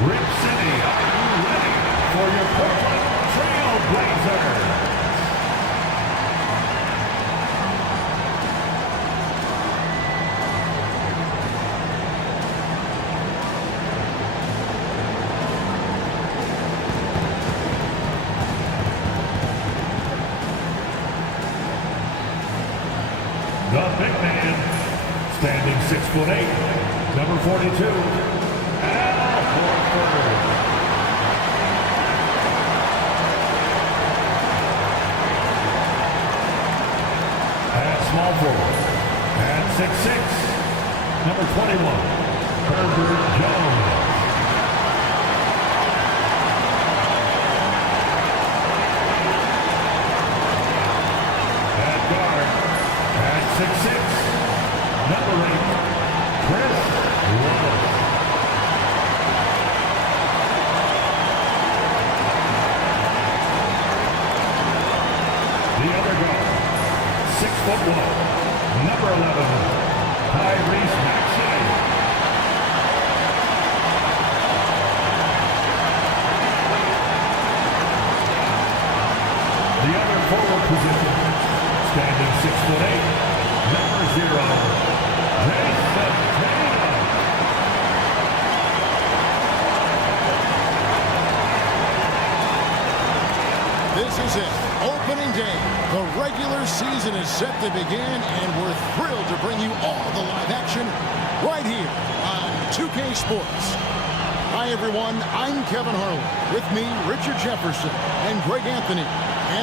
Rip City, are you ready for your Portland Trail Blazers? The big man, standing 6'8", number 42, Al Horford. At small forward, at 6'6", number 21, Herbert Jones. At guard, at 6'6", number 8, Chris Wallace. The other guard, 6'1", number 11, Tyrese Maxey. The other forward position, standing 6'8", number 0, Jason Tatum. This is it. Opening day. The regular season is set to begin, and we're thrilled to bring you all the live action right here on 2K Sports. Hi, everyone. I'm Kevin Harlan. With me, Richard Jefferson and Greg Anthony.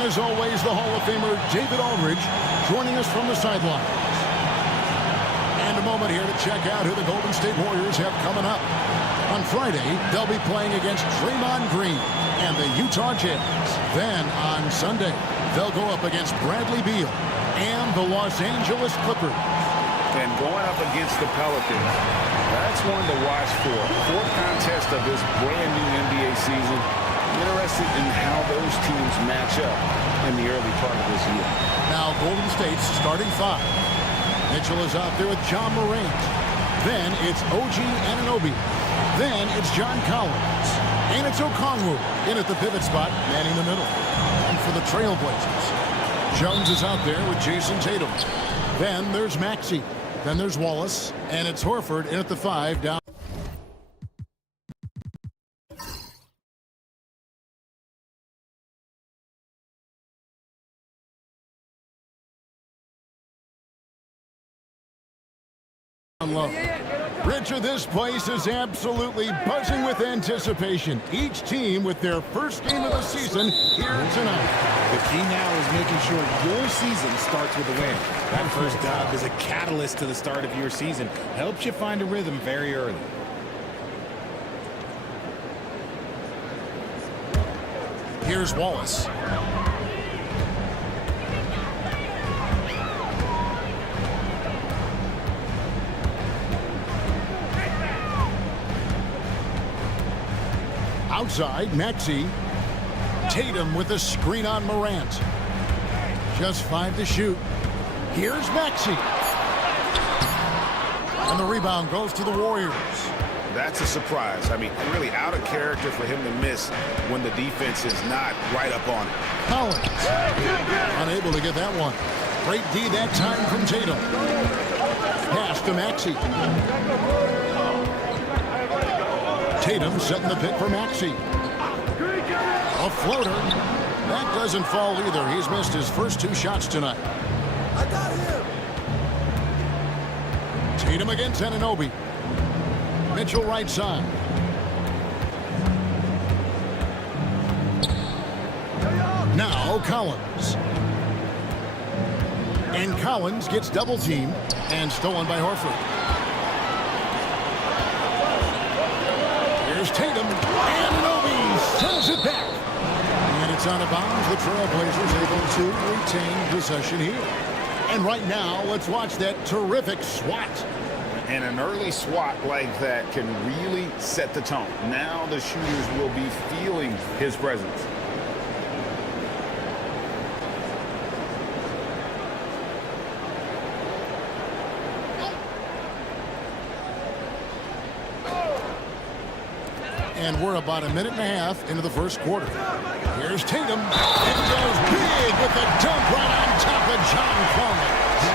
As always, the Hall of Famer David Aldridge joining us from the sidelines. And a moment here to check out who the Golden State Warriors have coming up. On Friday, they'll be playing against Draymond Green and the Utah Jazz. Then on Sunday, they'll go up against Bradley Beal and the Los Angeles Clippers. And going up against the Pelicans, that's one to watch for. Fourth contest of this brand new NBA season. Interested in how those teams match up in the early part of this year. Now Golden State's starting five. Mitchell is out there with John Morant. Then it's OG Anunoby. Then it's John Collins. And it's Okongwu in at the pivot spot, manning the middle. And for the Trailblazers, Jones is out there with Jason Tatum. Then there's Maxey. Then there's Wallace. And it's Horford in at the 5 down. Low. Richard, this place is absolutely buzzing with anticipation. Each team with their first game of the season here tonight. The key now is making sure your season starts with a win. That first dub is a catalyst to the start of your season. Helps you find a rhythm very early. Here's Wallace. Outside, Maxey. Tatum with a screen on Morant. Just 5 to shoot. Here's Maxey. And the rebound goes to the Warriors. That's a surprise. I mean, really out of character for him to miss when the defense is not right up on it. Collins. Unable to get that one. Great D that time from Tatum. Pass to Maxey. Tatum setting the pick for Maxey. A floater. That doesn't fall either. He's missed his first 2 shots tonight. I got him. Tatum against Anunoby. Mitchell right side. Now Collins. And Collins gets double teamed and stolen by Horford. Here's Tatum. Anunoby sends it back. And it's out of bounds. The Trailblazers able to retain possession here. And right now, let's watch that terrific swat. And an early swat like that can really set the tone. Now the shooters will be feeling his presence. and we're about a minute and a half into the first quarter. Here's Tatum. It goes big with the dunk right on top of John Collins.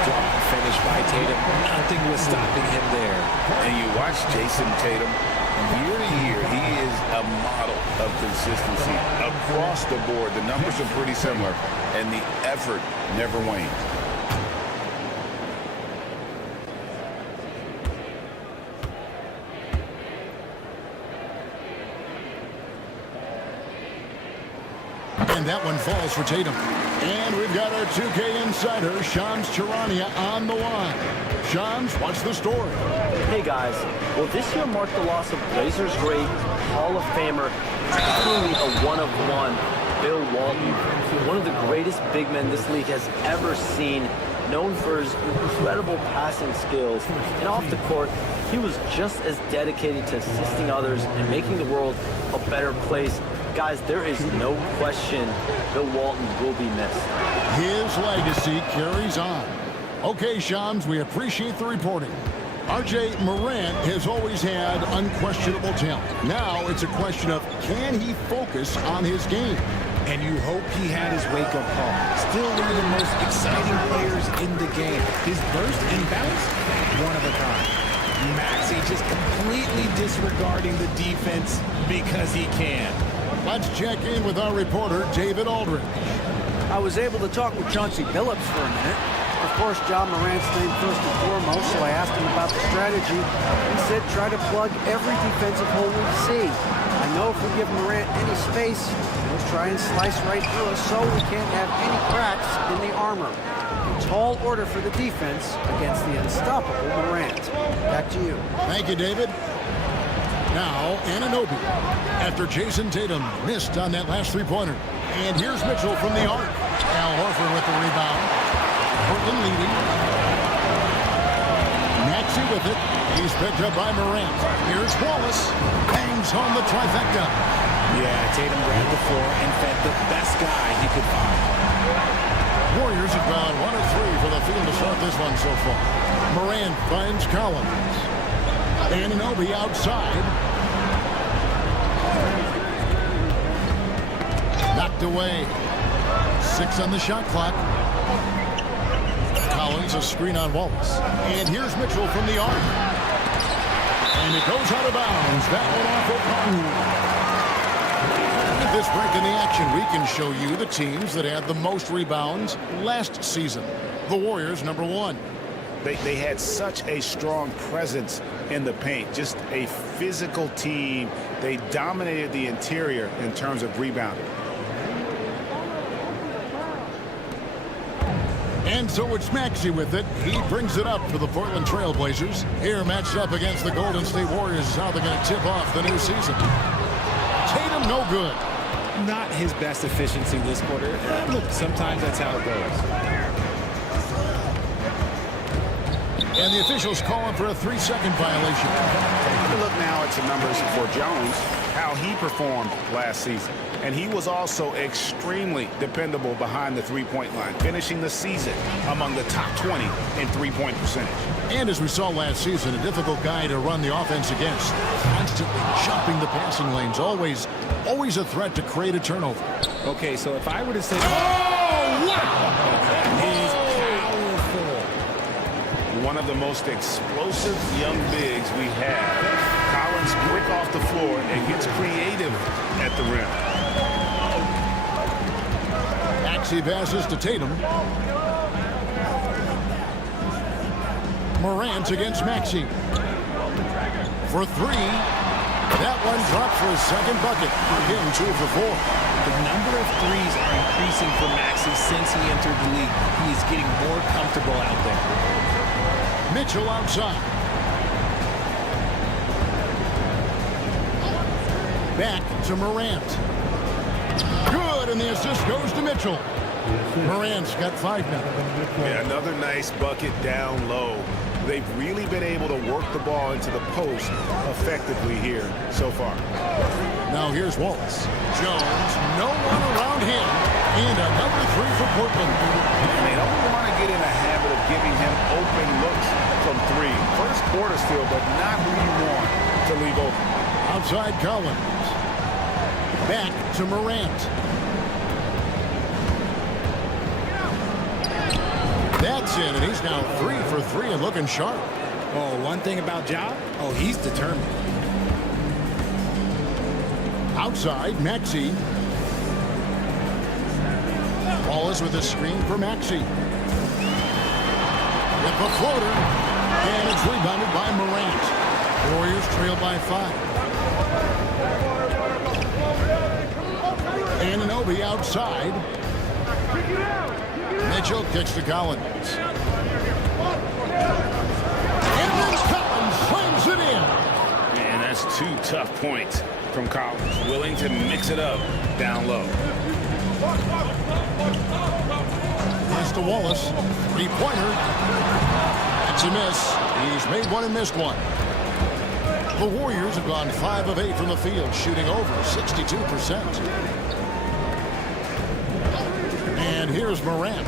Strong finish by Tatum. Nothing was stopping him there. And you watch Jason Tatum, year to year, he is a model of consistency across the board. The numbers are pretty similar, and the effort never wanes. And that one falls for Tatum. And we've got our 2K insider, Shams Charania, on the line. Shams, what's the story? Hey guys, well this year marked the loss of Blazers great, Hall of Famer, truly a one-of-one, Bill Walton, one of the greatest big men this league has ever seen, known for his incredible passing skills, and off the court, he was just as dedicated to assisting others and making the world a better place. Guys, there is no question Bill Walton will be missed. His legacy carries on. Okay, Shams, we appreciate the reporting. R.J. Morant has always had unquestionable talent. Now it's a question of, can he focus on his game? And you hope he had his wake-up call. Still one of the most exciting players in the game. His burst and bounce, one of a kind. Maxey just completely disregarding the defense because he can. Let's check in with our reporter, David Aldridge. I was able to talk with Chauncey Billups for a minute. Of course, John Morant's name first and foremost, so I asked him about the strategy. He said try to plug every defensive hole we see. I know if we give Morant any space, he'll try and slice right through us so we can't have any cracks in the armor. A tall order for the defense against the unstoppable Morant. Back to you. Thank you, David. Now, Anunoby, after Jason Tatum missed on that last three-pointer. And here's Mitchell from the arc. Al Horford with the rebound. Portland leading. Maxey with it. He's picked up by Morant. Here's Wallace. Bangs home the trifecta. Yeah, Tatum grabbed the floor and fed the best guy he could find. Warriors have gone 1 of 3 for the field to start this one so far. Morant finds Collins. Anunoby outside. Knocked away. 6 on the shot clock. Collins, a screen on Wallace. And here's Mitchell from the arc. And it goes out of bounds. That one off O'Connor. At this break in the action, we can show you the teams that had the most rebounds last season. The Warriors, number 1. They had such a strong presence in the paint, just a physical team. They dominated the interior in terms of rebounding. And so it's Maxey with it. He brings it up for the Portland Trail Blazers. Here matched up against the Golden State Warriors is how they're going to tip off the new season. Tatum no good. Not his best efficiency this quarter. Look, sometimes that's how it goes. And the officials calling for a 3-second violation. Take a look now at some numbers for Jones, how he performed last season. And he was also extremely dependable behind the three-point line, finishing the season among the top 20 in three-point percentage. And as we saw last season, a difficult guy to run the offense against. Constantly jumping the passing lanes. Always a threat to create a turnover. Okay, so if I were to say... Oh, wow! That is powerful. One of the most explosive young bigs we have. Collins quick off the floor and gets creative at the rim. Maxey passes to Tatum. Morant against Maxey. For 3. That one dropped for his second bucket. Again, 2 for 4. The number of threes are increasing for Maxey since he entered the league. He is getting more comfortable out there. Mitchell outside. Back to Morant. Good, and the assist goes to Mitchell. Morant's got 5 now. Yeah, another nice bucket down low. They've really been able to work the ball into the post effectively here so far. Now here's Wallace. Jones, no one around him. And another 3 for Portland. And they don't want to get in a habit of giving him open looks from 3. First quarter still, but not who you want to leave open. Outside Collins. Back to Morant. That's in, and he's now 3 for 3 and looking sharp. Oh, one thing about Ja, oh, he's determined. Outside, Maxey. Wallace with a screen for Maxey. With the floater, and it's rebounded by Morant. Warriors trail by 5. Anunoby outside. Mitchell kicks to Collins. And then Collins slams it in. And that's 2 tough points from Collins. Willing to mix it up down low. Pass to Wallace. 3-pointer. That's a miss. He's made one and missed one. The Warriors have gone 5 of 8 from the field, shooting over 62%. And here's Morant.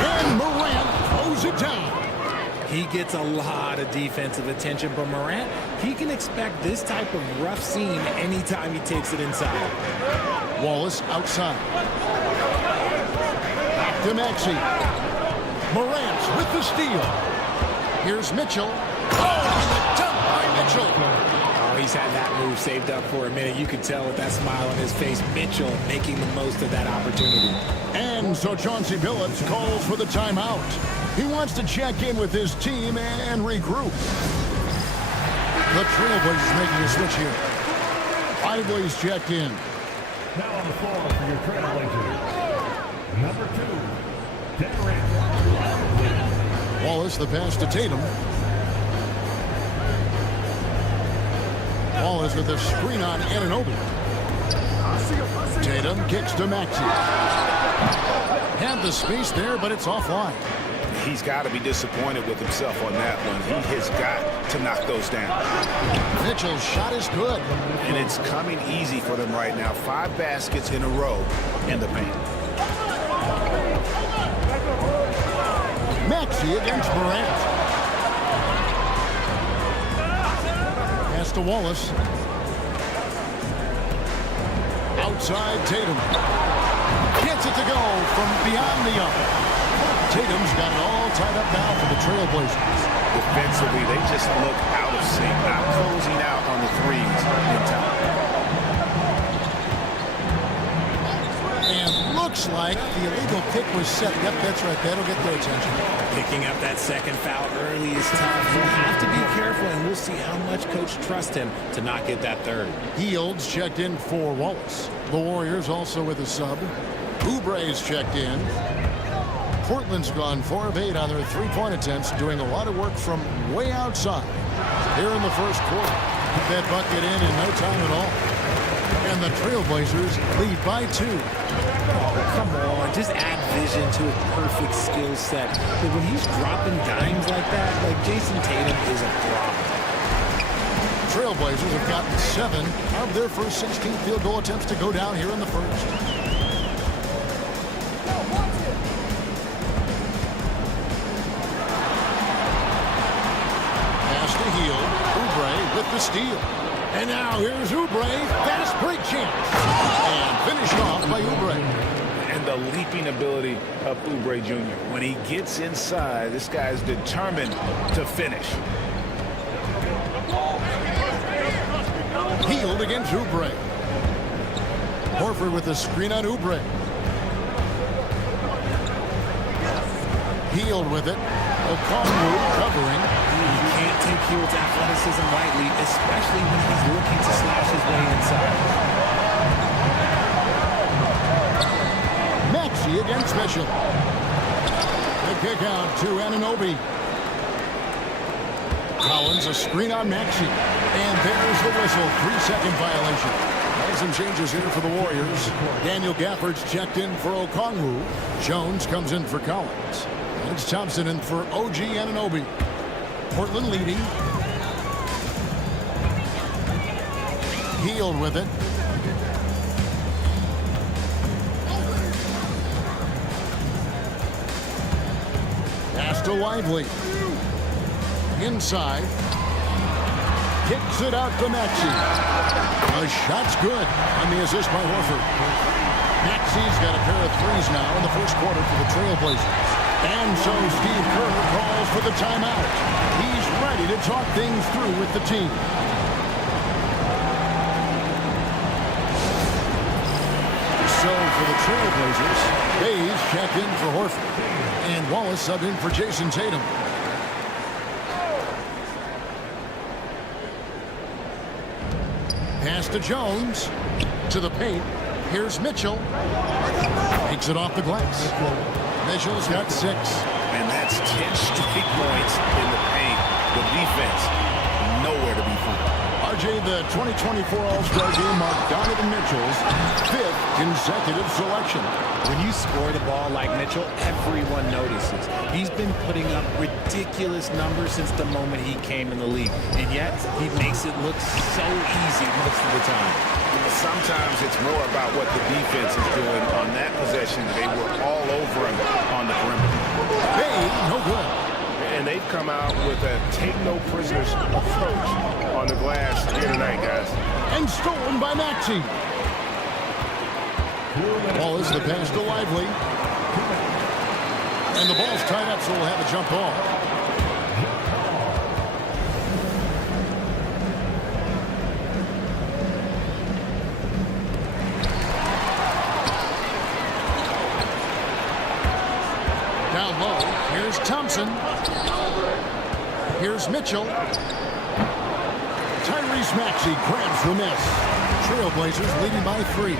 And Morant throws it down. He gets a lot of defensive attention, but Morant, he can expect this type of rough scene anytime he takes it inside. Wallace outside. Back to Maxey. Morant with the steal. Here's Mitchell. Oh, and the dunk by Mitchell. Oh, he's had that move saved up for a minute. You could tell with that smile on his face, Mitchell making the most of that opportunity. And so Chauncey Billups calls for the timeout. He wants to check in with his team and regroup. The Trailblazers making a switch here. Lively's checked in. Now on the floor for your Trailblazers. Number 2, Derek. Wallace, the pass to Tatum. Wallace with the screen on Anunoby. Tatum kicks to Maxey. Had the space there, but it's offline. He's got to be disappointed with himself on that one. He has got to knock those down. Mitchell's shot is good. And it's coming easy for them right now. 5 baskets in a row in the paint. Maxey against Morant. Pass to Wallace. Outside Tatum. Gets it to go from beyond the arc. Tatum's got it all tied up now for the Trailblazers. Defensively, they just look out of sync, not closing out on the threes in time. And looks like the illegal pick was set. Yep, that's right. That'll get their attention. Picking up that second foul early is tough. He'll have to be careful, and we'll see how much coach trusts him to not get that third. Fields checked in for Wallace. The Warriors also with a sub. Oubre's checked in. Portland's gone 4 of 8 on their 3-point attempts, doing a lot of work from way outside. Here in the first quarter, put that bucket in no time at all. And the Trailblazers lead by 2. Oh, come on, just add vision to a perfect skill set. But when he's dropping dimes like that, like Jason Tatum is a problem. Trailblazers have gotten 7 of their first 16 field goal attempts to go down here in the first. With the steal. And now here's Oubre. Fast break chance. And finished off by Oubre. And the leaping ability of Oubre Jr. When he gets inside, this guy's determined to finish. Healed against Oubre. Horford with the screen on Oubre. Healed with it. Okongwu covering. Can't take Hield's athleticism lightly, especially when he's looking to slash his way inside. Maxey against Mitchell. The kick out to Anunoby. Collins a screen on Maxey. And there's the whistle. 3-second violation. And some changes here for the Warriors. Daniel Gafford's checked in for Okongwu. Jones comes in for Collins. And it's Thompson in for OG Anunoby. Portland leading. Healed with it. to Lively. Inside. Kicks it out to Maxey. The shot's good on the assist by Horford. Maxey's got a pair of threes now in the first quarter for the Trailblazers. And so Steve Kerr calls for the timeout. He's ready to talk things through with the team. So for the Trailblazers, Hayes checked in for Horford. And Wallace subbed in for Jason Tatum. Pass to Jones. To the paint. Here's Mitchell. Takes it off the glass. Mitchell's got 6. And that's 10 straight points in the paint. The defense, nowhere to be found. RJ, the 2024 All-Star game marked Donovan Mitchell's 5th consecutive selection. When you score the ball like Mitchell, everyone notices. He's been putting up ridiculous numbers since the moment he came in the league. And yet, he makes it look so easy most of the time. Sometimes it's more about what the defense is doing on that possession. They were all over him on the perimeter. Hey, no good. And they've come out with a take-no-prisoners approach on the glass here tonight, guys. And stolen by Maxey. Ball is the pass to Lively. And the ball's tied up, so we'll have a jump ball. Down low, here's Thompson. Here's Mitchell. Tyrese Maxey grabs the miss. Trailblazers leading by 3.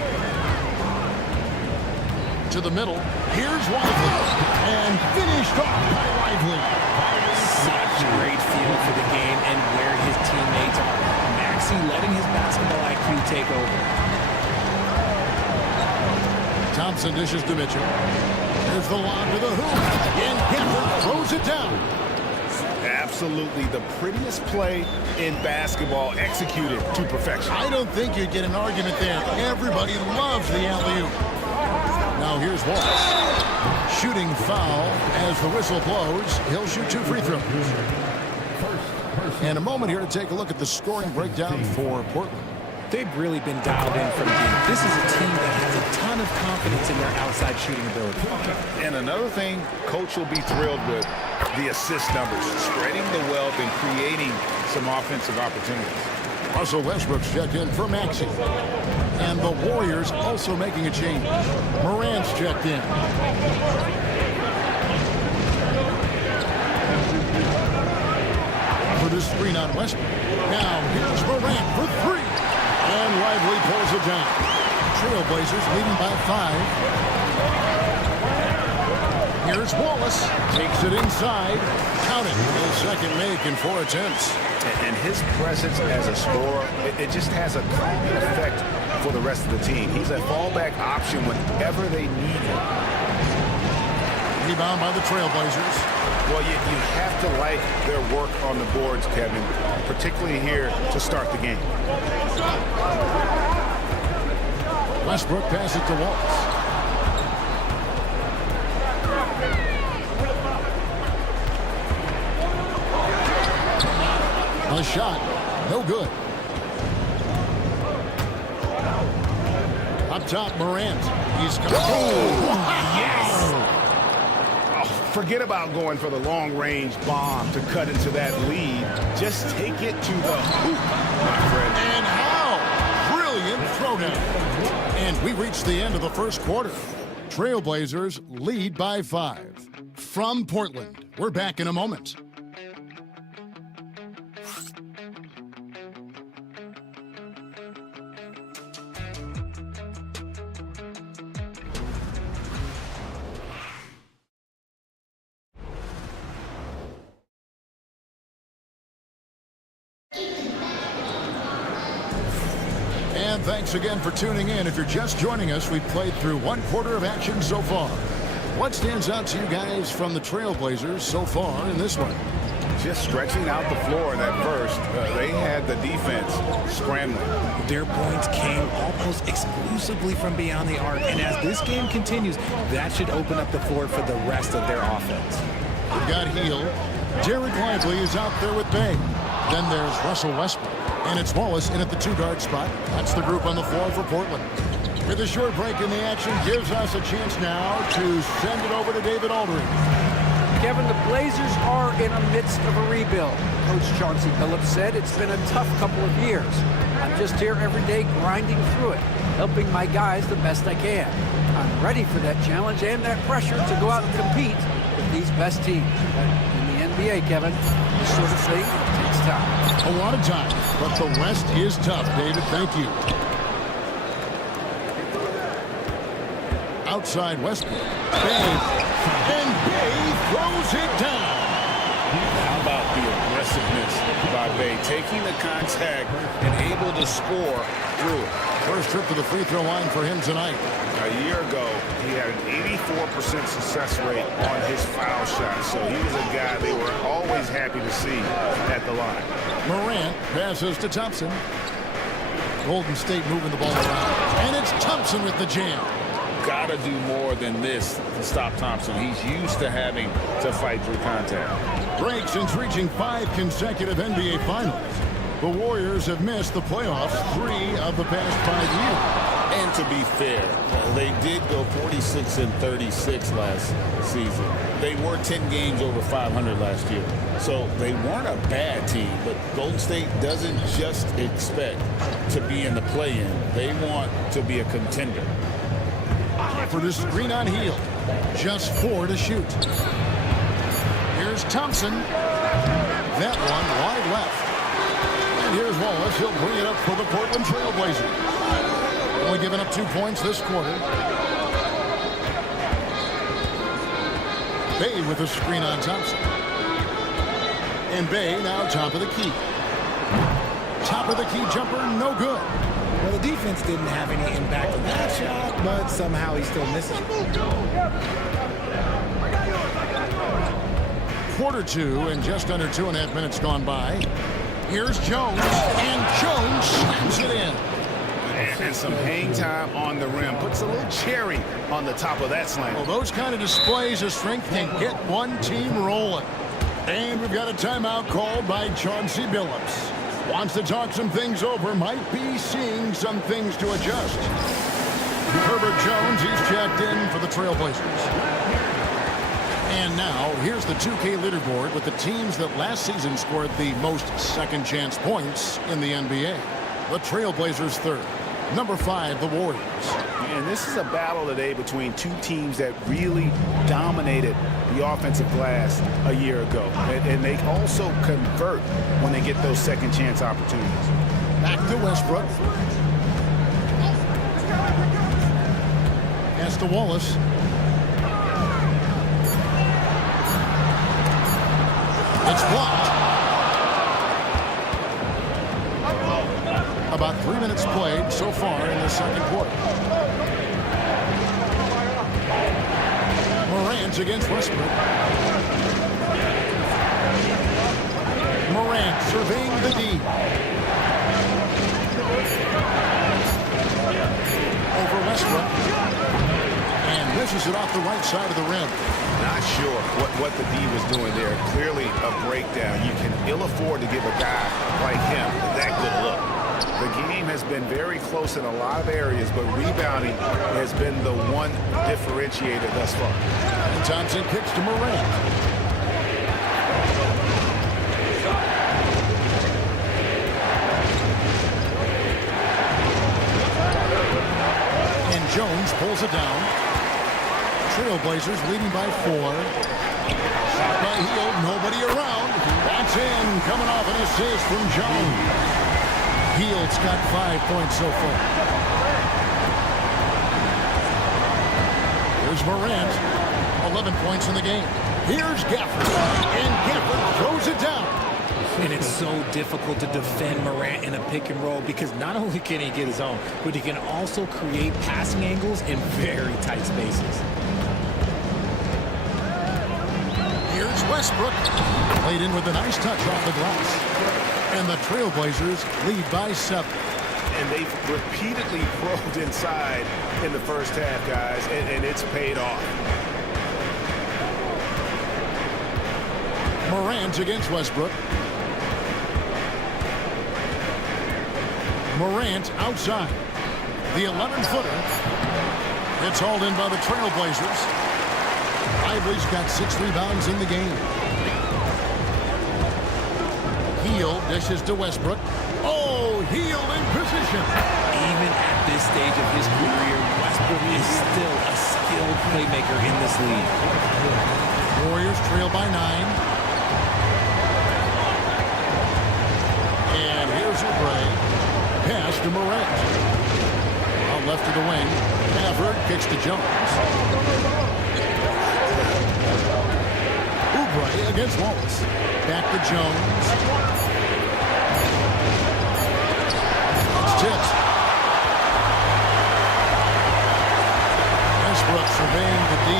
To the middle, here's Lively. And finished off by Lively. Such a great feel for the game and where his teammates are. Maxey letting his basketball IQ take over. Thompson dishes to Mitchell. There's the lob to the hoop. And Denver throws it down. Absolutely the prettiest play in basketball, executed to perfection. I don't think you'd get an argument there. Everybody loves the alley-oop. Now here's Wallace. Shooting foul as the whistle blows. He'll shoot 2 free throws. And a moment here to take a look at the scoring breakdown for Portland. They've really been dialed in from deep. This is a team that has a ton of confidence in their outside shooting ability. And another thing Coach will be thrilled with, the assist numbers, spreading the wealth and creating some offensive opportunities. Russell Westbrook's checked in for Maxey. And the Warriors also making a change. Morant's checked in. For the screen on Westbrook. Now here's Morant for 3. And Lively pulls it down. Trailblazers leading by 5. Here's Wallace. Takes it inside. Count it. His second make in 4 attempts. And his presence as a scorer, it just has a calming effect for the rest of the team. He's a fallback option whenever they need him. Rebound by the Trailblazers. Well, you have to like their work on the boards, Kevin, particularly here to start the game. Westbrook passes it to Wallace. A shot, no good. Up top, Morant. He's got. Oh, yes! Oh, forget about going for the long-range bomb to cut into that lead. Just take it to the hoop, my friend. And how? Brilliant throwdown. And we reached the end of the first quarter. Trailblazers lead by 5. From Portland, we're back in a moment. And thanks again for tuning in. If you're just joining us, we've played through 1 quarter of action so far. What stands out to you guys from the Trailblazers so far in this one? Just stretching out the floor in that first. They had the defense scrambling. Their points came almost exclusively from beyond the arc. And as this game continues, that should open up the floor for the rest of their offense. We've got Heel. Derek Lively is out there with Bay. Then there's Russell Westbrook. And it's Wallace in at the 2-guard spot. That's the group on the floor for Portland. With a short break in the action, gives us a chance now to send it over to David Aldridge. Kevin, the Blazers are in the midst of a rebuild. Coach Chauncey Billups said it's been a tough couple of years. I'm just here every day grinding through it, helping my guys the best I can. I'm ready for that challenge and that pressure to go out and compete with these best teams. But in the NBA, Kevin, this sort of thing takes time. A lot of time, but the West is tough, David. Thank you. Outside Westbrook. Bay. And Bay throws it down. How about the aggressiveness by Bay, taking the contact and able to score through it. First trip to the free throw line for him tonight. A year ago, he had an 84% success rate on his foul shot, so he was a guy they were always happy to see at the line. Morant passes to Thompson. Golden State moving the ball around. And it's Thompson with the jam. Got to do more than this to stop Thompson. He's used to having to fight through contact. Break since reaching 5 consecutive NBA Finals. The Warriors have missed the playoffs 3 of the past 5 years. And to be fair, they did go 46-36 last season. They were 10 games over 500 last year. So they weren't a bad team, but Golden State doesn't just expect to be in the play-in. They want to be a contender. For the screen on Heel. Just 4 to shoot. Here's Thompson. That one wide left. And here's Wallace. He'll bring it up for the Portland Trail Blazers. Only giving up 2 points this quarter. Bay with a screen on Thompson. And Bay now top of the key. Top of the key jumper, no good. Well, the defense didn't have any impact on that shot, but somehow he still misses it. Quarter 2 and just under 2.5 minutes gone by. Here's Jones, and Jones slams it in. And some hang time on the rim. Puts a little cherry on the top of that slam. Well, those kind of displays of strength can get one team rolling. And we've got a timeout called by Chauncey Billups. Wants to talk some things over, might be seeing some things to adjust. Herbert Jones, he's checked in for the Trailblazers. And now, here's the 2K leaderboard with the teams that last season scored the most second-chance points in the NBA. The Trailblazers third. Number 5, the Warriors. And this is a battle today between two teams that really dominated the offensive glass a year ago. And they also convert when they get those second chance opportunities. Back to Westbrook. Pass to Wallace. It's blocked. About 3 minutes played so far in the second quarter. Morant against Westbrook. Morant surveying the D. Over Westbrook. And misses it off the right side of the rim. Not sure what the D was doing there. Clearly a breakdown. You can ill afford to give a guy like him that good look. The game has been very close in a lot of areas, but rebounding has been the one differentiator thus far. And Thompson kicks to Morant. And Jones pulls it down. Trailblazers leading by 4. Shot by Hield, nobody around. That's in, coming off an assist from Jones. Hield's got 5 points so far. Here's Morant, 11 points in the game. Here's Gafford, and Gafford throws it down. And it's so difficult to defend Morant in a pick and roll because not only can he get his own, but he can also create passing angles in very tight spaces. Here's Westbrook. Played in with a nice touch off the glass. And the Trailblazers lead by 7. And they've repeatedly probed inside in the first half, guys, and it's paid off. Morant against Westbrook. Morant outside. The 11-footer. It's hauled in by the Trailblazers. Lively's got 6 rebounds in the game. Heel dishes to Westbrook. Oh, Heel in position. Even at this stage of his career, Westbrook is still a skilled playmaker in this league. Warriors trail by 9. And here's Oubre. Pass to Morant. Out left to the wing. Gafford kicks to Jones. Oubre against Wallace. Back to Jones. It's tipped. Westbrook surveying the D.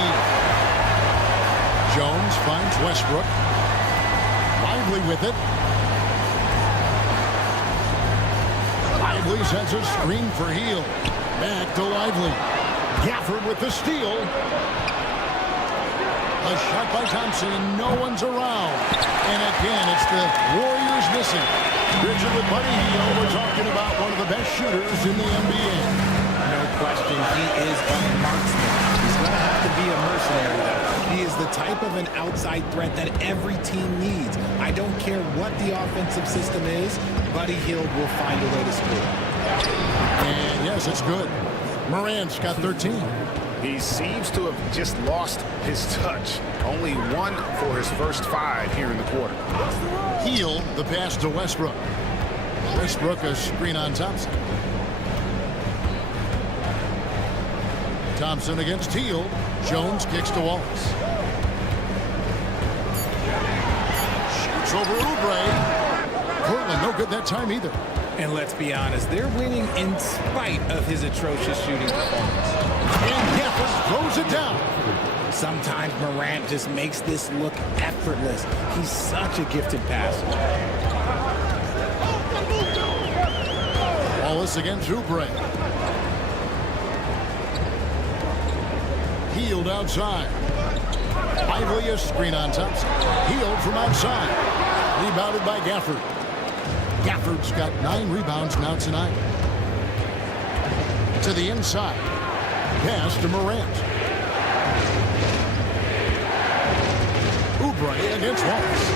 Jones finds Westbrook. Lively with it. Lively sends a screen for Heel. Back to Lively. Gafford with the steal. A shot by Thompson, and no one's around. And again, it's the Warriors missing. Richard with Buddy Hield, we're talking about one of the best shooters in the NBA. No question, he is a marksman. He's going to have to be a mercenary, though. He is the type of an outside threat that every team needs. I don't care what the offensive system is, Buddy Hield will find a way to score. And yes, it's good. Morant's got 13. He seems to have just lost his touch. Only 1 for his first 5 here in the quarter. Hield the pass to Westbrook. Westbrook a screen on Thompson. Thompson against Hield. Jones kicks to Wallace. Shoots over Oubre. Portland no good that time either. And let's be honest, they're winning in spite of his atrocious shooting performance. And Gafford throws it down. Sometimes Morant just makes this look effortless. He's such a gifted passer. Wallace against Oubre. Hield outside. Lively a screen on Thompson. Hield from outside. Rebounded by Gafford. Gafford's got 9 rebounds now tonight. To the inside. Pass to Morant. Oubre against Wallace.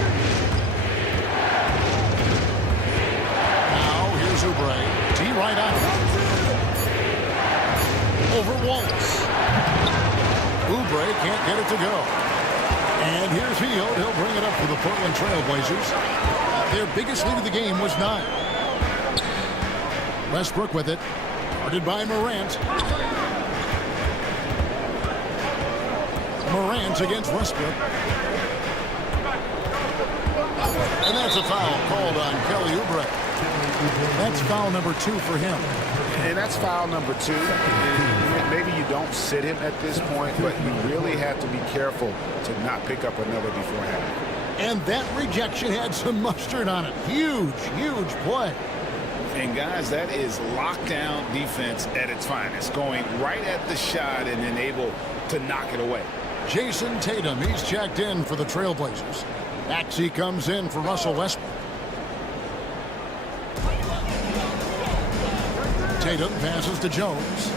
Now here's Oubre. T right out. Over Wallace. Oubre can't get it to go. And here's Hield. He'll bring it up for the Portland Trailblazers. Their biggest lead of the game was 9. Westbrook with it. Guarded by Morant. Morant against Westbrook. And that's a foul called on Kelly Oubre. That's foul number 2 for him. And that's foul number 2. And maybe you don't sit him at this point, but you really have to be careful to not pick up another beforehand. And that rejection had some mustard on it. Huge, huge play. And guys, that is lockdown defense at its finest. Going right at the shot and then able to knock it away. Jason Tatum, he's checked in for the Trailblazers. Maxey comes in for Russell Westbrook. Tatum passes to Jones.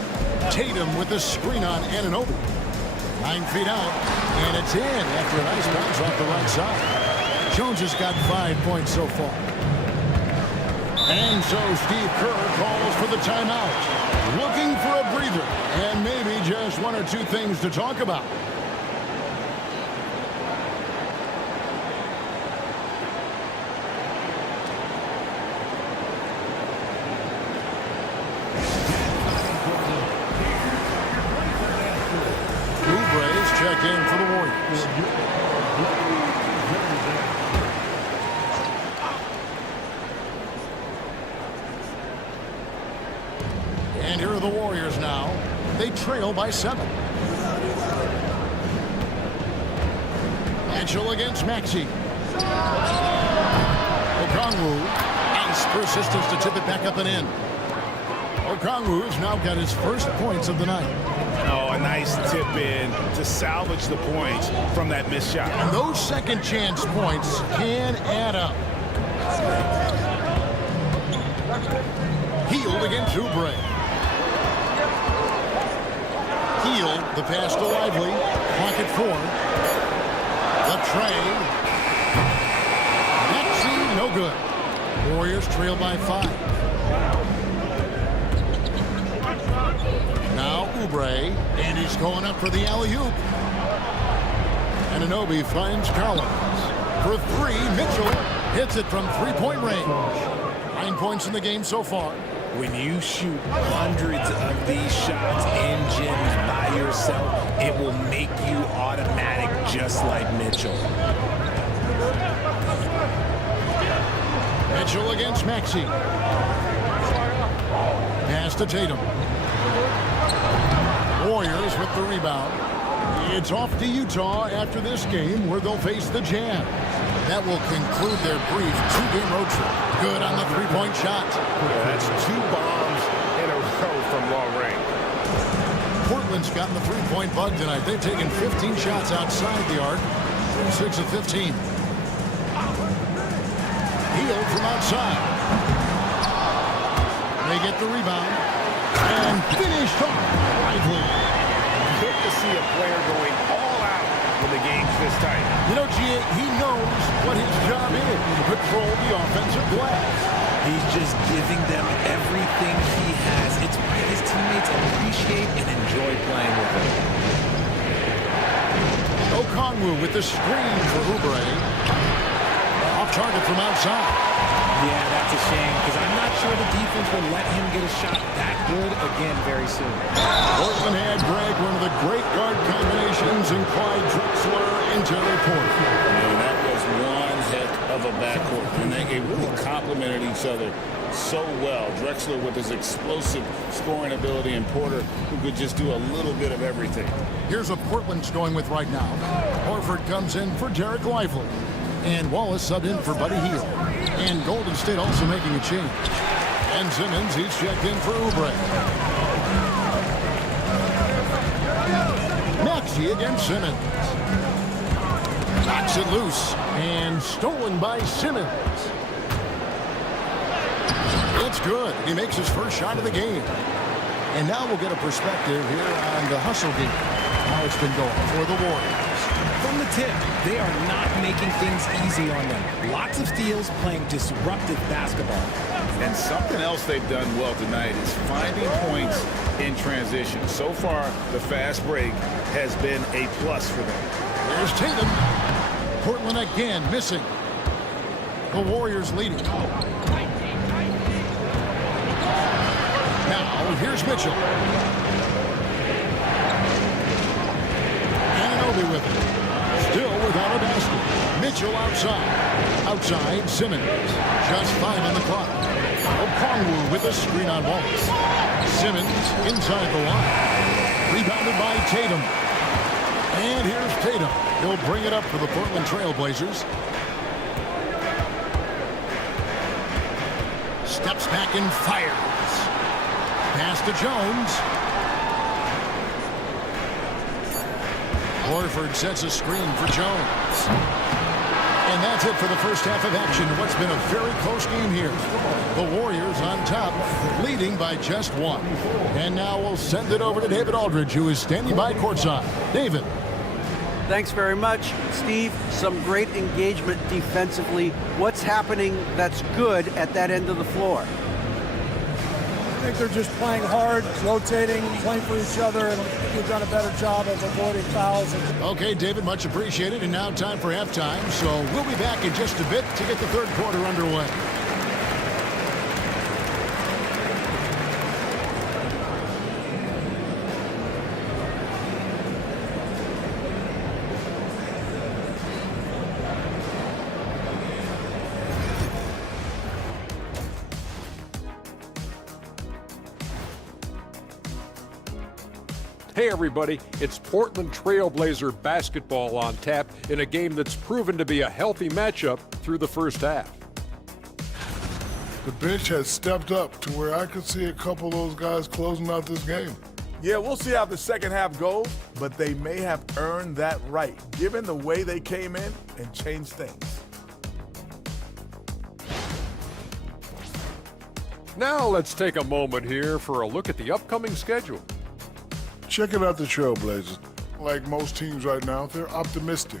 Tatum with the screen on Anunoby. 9 feet out, and it's in after a nice bounce off the right side. Jones has got 5 points so far. And so Steve Kerr calls for the timeout. Looking for a breather, and maybe just 1 or 2 things to talk about. Checked in for the Warriors. And here are the Warriors now. They trail by 7. Mitchell against Maxey. Okongwu. Nice persistence to tip it back up and in. Okongwu's now got his first points of the night. Oh, a nice tip in to salvage the points from that missed shot. And those second chance points can add up. Healed against Oubre. Healed, the pass to Lively. Pocket 4. The tray. Maxey, no good. Warriors trail by 5. Now Oubre, and he's going up for the alley-oop. Anunoby finds Collins. For 3, Mitchell hits it from three-point range. 9 points in the game so far. When you shoot hundreds of these shots in gyms by yourself, it will make you automatic just like Mitchell. Mitchell against Maxey. Pass to Tatum. Warriors with the rebound. It's off to Utah after this game where they'll face the Jazz. That will conclude their brief 2-game road trip. Good on the three-point shot. That's 2 bombs in a row from long range. Portland's gotten the three-point bug tonight. They've taken 15 shots outside the arc. 6 of 15. Healed from outside. They get the rebound. And finished off. Lively. Good to see a player going all out when the game's this tight. You know, G.A., he knows what his job is. To control the offensive glass. He's just giving them everything he has. It's why his teammates appreciate and enjoy playing with him. Okongwu with the screen for Oubre. Off target from outside. Yeah, that's a shame because I'm not sure the defense will let him get a shot that good again very soon. Portland had Greg, one of the great guard combinations, and Clyde Drexler into the court. And that was one heck of a backcourt. And they really complemented each other so well. Drexler with his explosive scoring ability and Porter who could just do a little bit of everything. Here's what Portland's going with right now. Horford comes in for Derek Lively. And Wallace subbed in for Buddy Hield. And Golden State also making a change. And Simmons, he's checked in for Oubre. Maxey against Simmons. Knocks it loose. And stolen by Simmons. It's good. He makes his first shot of the game. And now we'll get a perspective here on the hustle game. How it's been going for the Warriors. From the tip, they are not making things easy on them. Lots of steals, playing disruptive basketball. And something else they've done well tonight is finding points in transition. So far, the fast break has been a plus for them. There's Tatum. Portland again missing. The Warriors leading. Now, here's Mitchell. Anunoby with it. Still without a basket. Mitchell outside. Outside, Simmons. Just 5 on the clock. Okongwu with a screen on Wallace. Simmons inside the line. Rebounded by Tatum. And here's Tatum. He'll bring it up for the Portland Trail Blazers. Steps back and fires. Pass to Jones. Horford sets a screen for Jones. And that's it for the first half of action. What's been a very close game here. The Warriors on top, leading by just 1. And now we'll send it over to David Aldridge, who is standing by courtside. David. Thanks very much, Steve. Some great engagement defensively. What's happening that's good at that end of the floor? I think they're just playing hard, rotating, playing for each other, and we've done a better job of avoiding fouls. Okay, David, much appreciated. And now time for halftime. So we'll be back in just a bit to get the third quarter underway. Hey everybody, it's Portland Trailblazer basketball on tap in a game that's proven to be a healthy matchup through the first half. The bench has stepped up to where I could see a couple of those guys closing out this game. Yeah, we'll see how the second half goes, but they may have earned that right, given the way they came in and changed things. Now let's take a moment here for a look at the upcoming schedule. Checking out the Trailblazers. Like most teams right now, they're optimistic.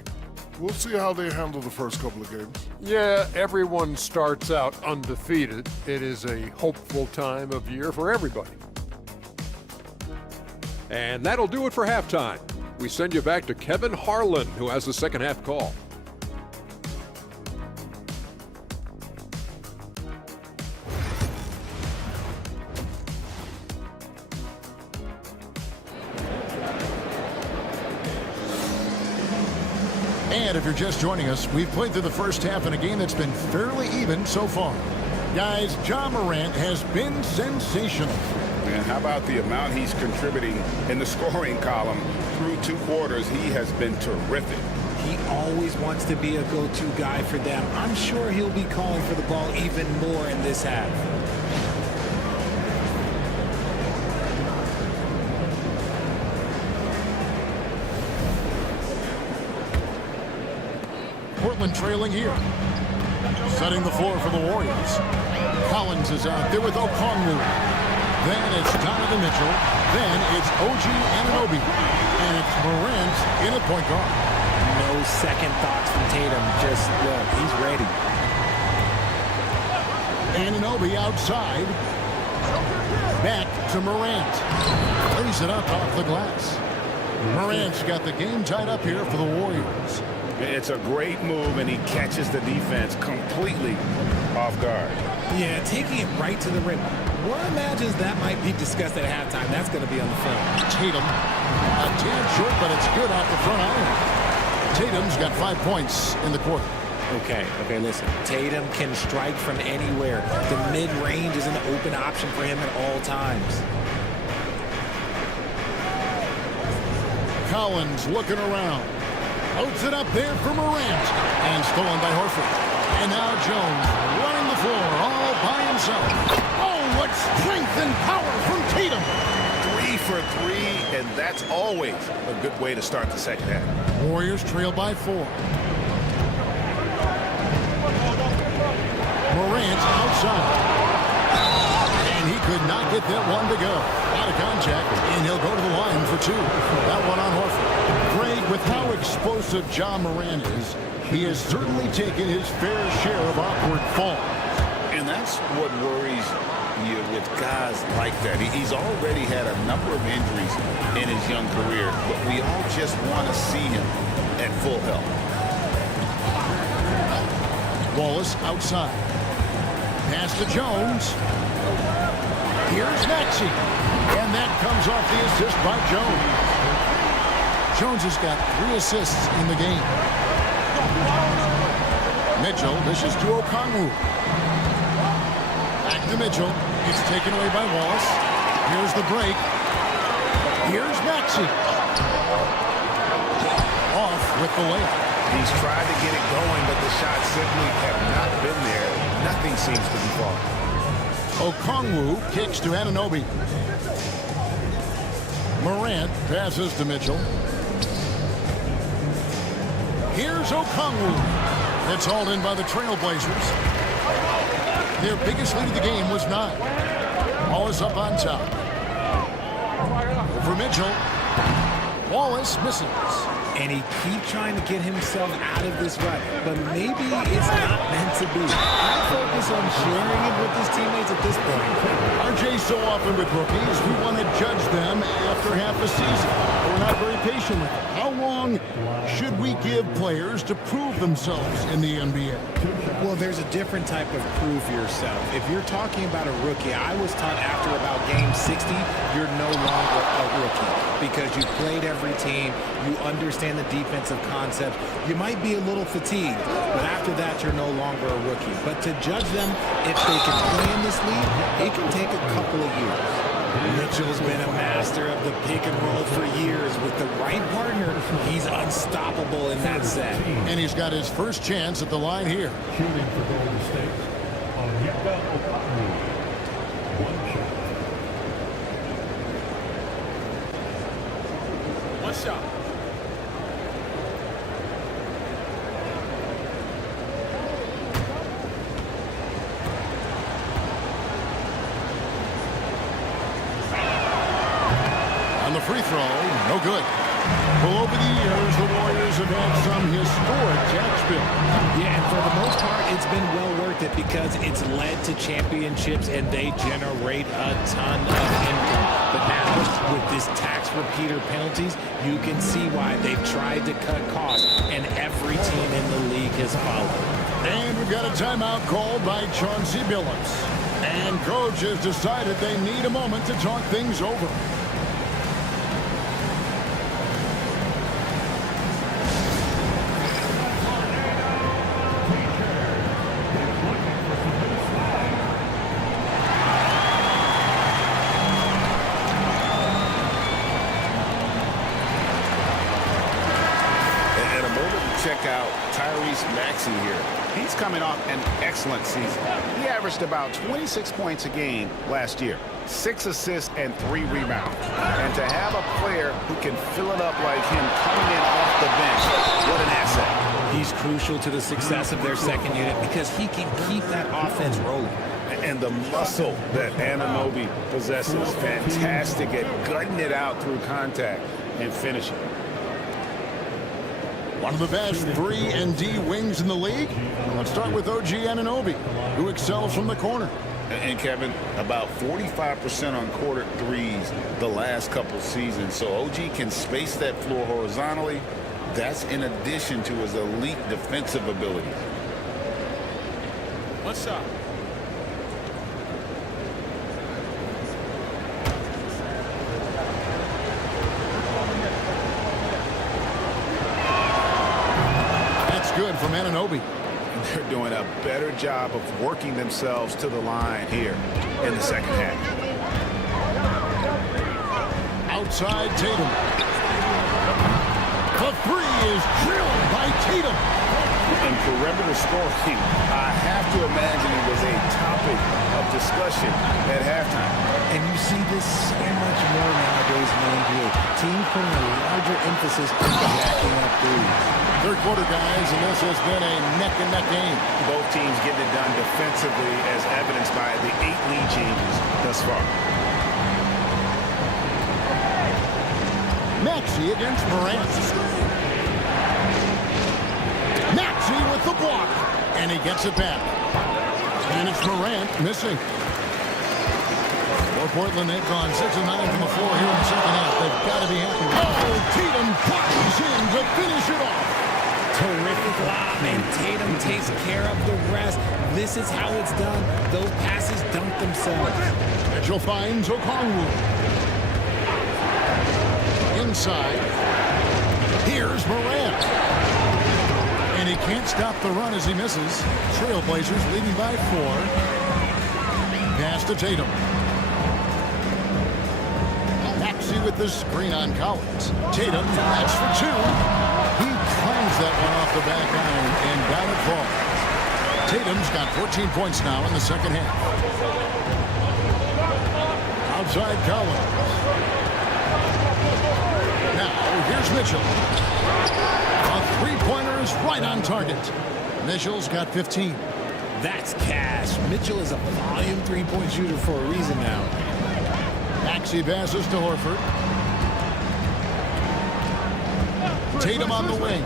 We'll see how they handle the first couple of games. Yeah, everyone starts out undefeated. It is a hopeful time of year for everybody. And that'll do it for halftime. We send you back to Kevin Harlan, who has the second half call. And if you're just joining us, we've played through the first half in a game that's been fairly even so far. Guys, Ja Morant has been sensational. And how about the amount he's contributing in the scoring column through 2 quarters? He has been terrific. He always wants to be a go-to guy for them. I'm sure he'll be calling for the ball even more in this half. Portland trailing here. Setting the floor for the Warriors. Collins is out there with Okongwu. Then it's Donovan Mitchell. Then it's OG Anunoby. And it's Morant in at point guard. No second thoughts from Tatum. Just look, he's ready. Anunoby outside. Back to Morant. Lays it up off the glass. Morant's got the game tied up here for the Warriors. It's a great move, and he catches the defense completely off guard. Yeah, taking it right to the rim. One imagines that might be discussed at halftime. That's going to be on the film. Tatum, a tad short, but it's good off the front iron. Tatum's got 5 points in the quarter. Okay, listen. Tatum can strike from anywhere. The mid-range is an open option for him at all times. Collins looking around. Loads it up there for Morant. And stolen by Horford. And now Jones running the floor all by himself. Oh, what strength and power from Tatum. 3 for 3, and that's always a good way to start the second half. Warriors trail by 4. Morant outside. And he could not get that one to go. Out of contact, and he'll go to the line for 2. That one on Horford. Greg, with how explosive Ja Morant is, he has certainly taken his fair share of awkward falls. And that's what worries you with guys like that. He's already had a number of injuries in his young career, but we all just want to see him at full health. Wallace outside. Pass to Jones. Here's Maxey. And that comes off the assist by Jones. Jones has got 3 assists in the game. Mitchell, this is to Okongwu. Back to Mitchell. It's taken away by Wallace. Here's the break. Here's Maxey. Off with the layup. He's tried to get it going, but the shots simply have not been there. Nothing seems to be falling. Okongwu kicks to Anunoby. Morant passes to Mitchell. Here's Okongwu. It's hauled in by the Trailblazers. Their biggest lead of the game was 9. Wallace up on top. For Mitchell. Wallace misses. And he keeps trying to get himself out of this rut, but maybe it's not meant to be. I focus on sharing it with his teammates at this point. RJ, so often with rookies, we want to judge them after half a season. We're not very patient with them. How long should we give players to prove themselves in the NBA? Well, there's a different type of prove yourself. If you're talking about a rookie, I was taught after about game 60, you're no longer a rookie because you played every team, you understand the defensive concepts. You might be a little fatigued, but after that, you're no longer a rookie. But to judge them, if they can play in this league, it can take a couple of years. Mitchell's been a master of the pick and roll for years. With the right partner, he's unstoppable in that set. And he's got his first chance at the line here. Shooting for Golden State. Onyeka Okongwu. 1 shot. shot. On the free throw, no good. Well, over the years, the Warriors have had some historic tax bill. Yeah, and for the most part, it's been well worth it because it's led to championships and they generate a ton of income. But now, with this tax repeater penalties, you can see why they've tried to cut costs, and every team in the league has followed. And we've got a timeout called by Chauncey Billups. And coach has decided they need a moment to talk things over. Check out Tyrese Maxey here. He's coming off an excellent season. He averaged about 26 points a game last year, 6 assists and 3 rebounds. And to have a player who can fill it up like him coming in off the bench, what an asset. He's crucial to the success of their second unit because he can keep that offense rolling. And the muscle that Anunoby possesses, fantastic at gutting it out through contact and finishing. One of the best 3-and-D wings in the league. Let's start with OG Anunoby, who excels from the corner. And Kevin, about 45% on quarter threes the last couple seasons. So OG can space that floor horizontally. That's in addition to his elite defensive abilities. What's up? Good from Anunoby. They're doing a better job of working themselves to the line here in the second half. Outside Tatum. The three is drilled by Tatum. And perimeter scoring, I have to imagine it was a topic of discussion at halftime. And you see this so much more nowadays in the NBA. Teams putting a larger emphasis on jacking up threes. Third quarter, guys, and this has been a neck-and-neck game. Both teams getting it done defensively as evidenced by the 8 lead changes thus far. Maxey against Morant. Maxey with the block, and he gets it back. And it's Morant missing. For Portland, they've gone 6 of 9 from the floor here in the second half. They've got to be happy. Oh, Tatum flies in to finish it off. Terrific lob, and Tatum takes care of the rest. This is how it's done. Those passes dunk themselves. Mitchell finds Okongwu. Inside. Here's Morant. And he can't stop the run as he misses. Trailblazers leading by 4. Pass to Tatum. Maxey with the screen on Collins. Tatum, that's for 2. He climbs that one off the back iron, and down it falls. Tatum's got 14 points now in the second half. Outside Collins. Now, here's Mitchell. A three-pointer is right on target. Mitchell's got 15. That's cash. Mitchell is a volume three-point shooter for a reason now. Maxey passes to Horford. Tatum on the wing.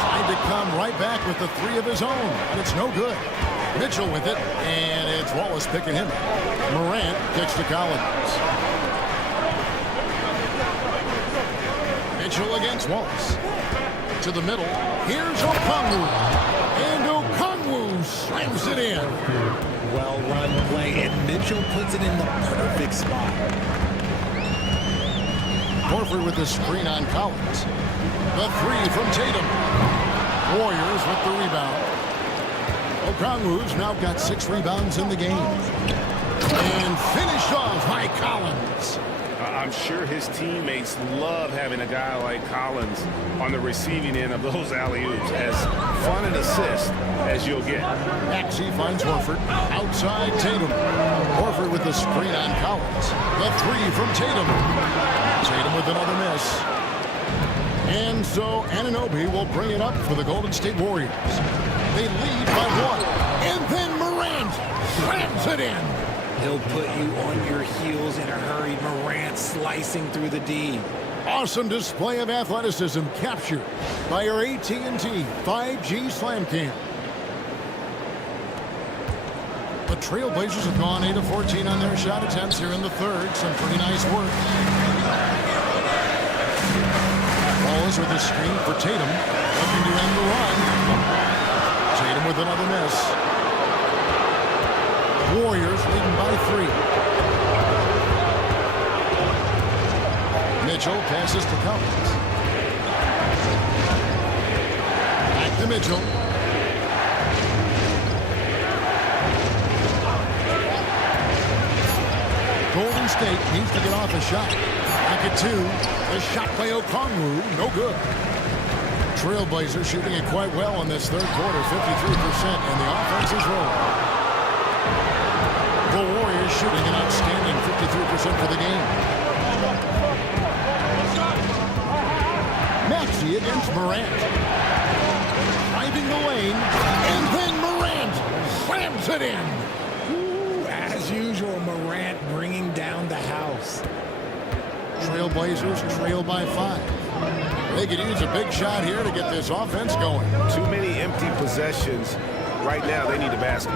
Tried to come right back with the 3 of his own, but it's no good. Mitchell with it, and it's Wallace picking him. Morant kicks to Collins. Mitchell against Wallace. To the middle. Here's Okongwu. And Okongwu slams it in. Well-run play, and Mitchell puts it in the perfect spot. Horford with the screen on Collins. The 3 from Tatum. Warriors with the rebound. Okongwu's now got 6 rebounds in the game. And finished off by Collins. I'm sure his teammates love having a guy like Collins on the receiving end of those alley-oops. As fun an assist as you'll get. Maxey finds Horford. Outside Tatum. Horford with the screen on Collins. The 3 from Tatum. with another miss. And so Anunoby will bring it up for the Golden State Warriors. They lead by 1. And then Morant slams it in. He'll put you on your heels in a hurry. Morant slicing through the D. Awesome display of athleticism captured by our AT&T 5G Slam Cam. The Trailblazers have gone 8 of 14 on their shot attempts here in the third. Some pretty nice work. Wallace with a screen for Tatum. Looking to end the run. Tatum with another miss. Warriors leading by 3. Mitchell passes to Collins. Back to Mitchell. Golden State needs to get off a shot. Back at 2. The shot by Okongwu, no good. Trailblazers shooting it quite well in this third quarter, 53%, and the offense is rolling. The Warriors shooting an outstanding 53% for the game. Maxey against Morant. Driving the lane, and then Morant slams it in. Ooh, as usual, Morant bringing down the house. Trailblazers trail by 5. They could use a big shot here to get this offense going. Too many empty possessions. Right now, they need a basket.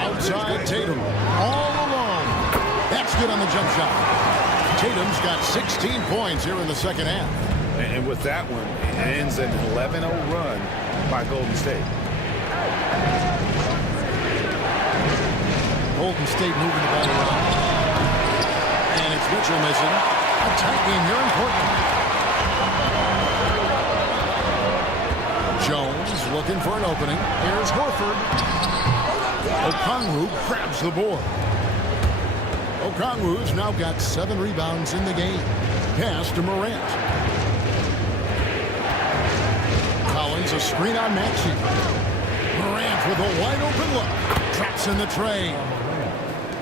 Outside Tatum, all alone. That's good on the jump shot. Tatum's got 16 points here in the second half. And with that one, it ends an 11-0 run by Golden State. Golden State moving the ball around. And it's Mitchell missing. A tight game here in Portland. Jones looking for an opening. Here's Horford. Okongwu grabs the board. Okongwu's now got 7 rebounds in the game. Pass to Morant. Collins a screen on Maxey. Morant with a wide open look. Traps in the tray.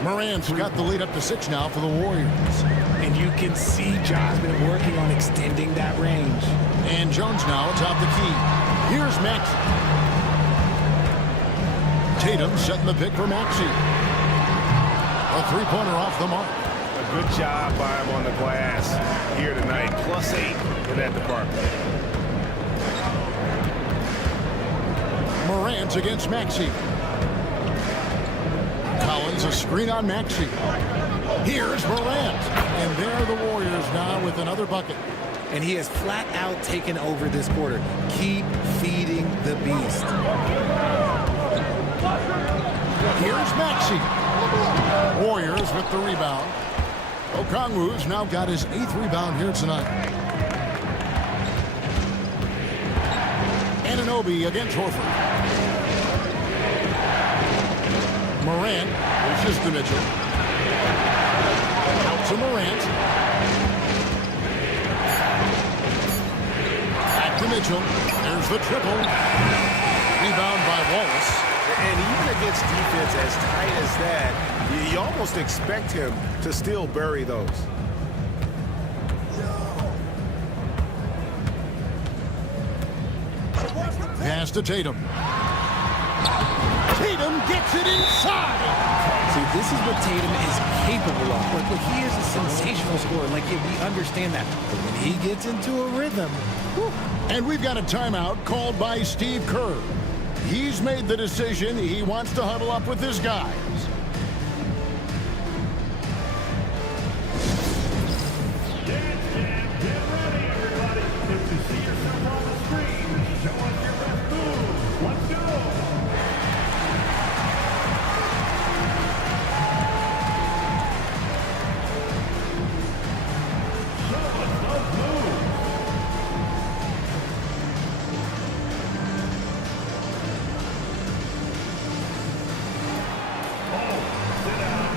Morant's got the lead up to 6 now for the Warriors. And you can see John's been working on extending that range. And Jones now atop the key. Here's Maxey. Tatum setting the pick for Maxey. A three-pointer off the mark. A good job by him on the glass here tonight. +8 in that department. Morant against Maxey. Collins a screen on Maxey. Here's Morant. And there are the Warriors now with another bucket. And he has flat out taken over this quarter. Keep feeding the beast. Here's Maxey. Warriors with the rebound. Okongwu's now got his 8th rebound here tonight. Anunoby against Horford. Morant pushes to Mitchell. Out to Morant. Back to Mitchell. There's the triple. Rebound by Wallace. And even against defense as tight as that, you almost expect him to still bury those. Pass to Tatum. Tatum gets it inside. See, this is what Tatum is capable of. Like, he is a sensational scorer. Like, we understand that. But when he gets into a rhythm... Whew. And we've got a timeout called by Steve Kerr. He's made the decision he wants to huddle up with his guys. Get ready, everybody. If you see yourself on the screen, show us your best moves. Let's go. Show us those moves. Sit down.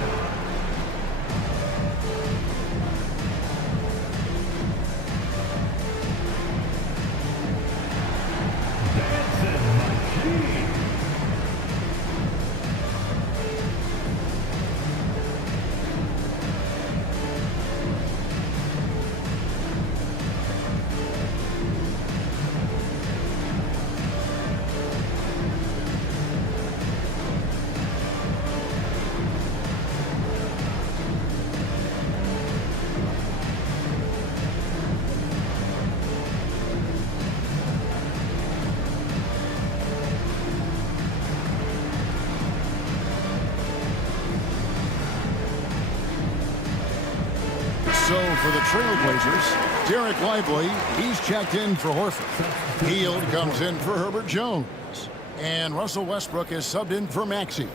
for the Trailblazers. Derek Lively, he's checked in for Horford. Hield comes in for Herbert Jones. And Russell Westbrook is subbed in for Maxey.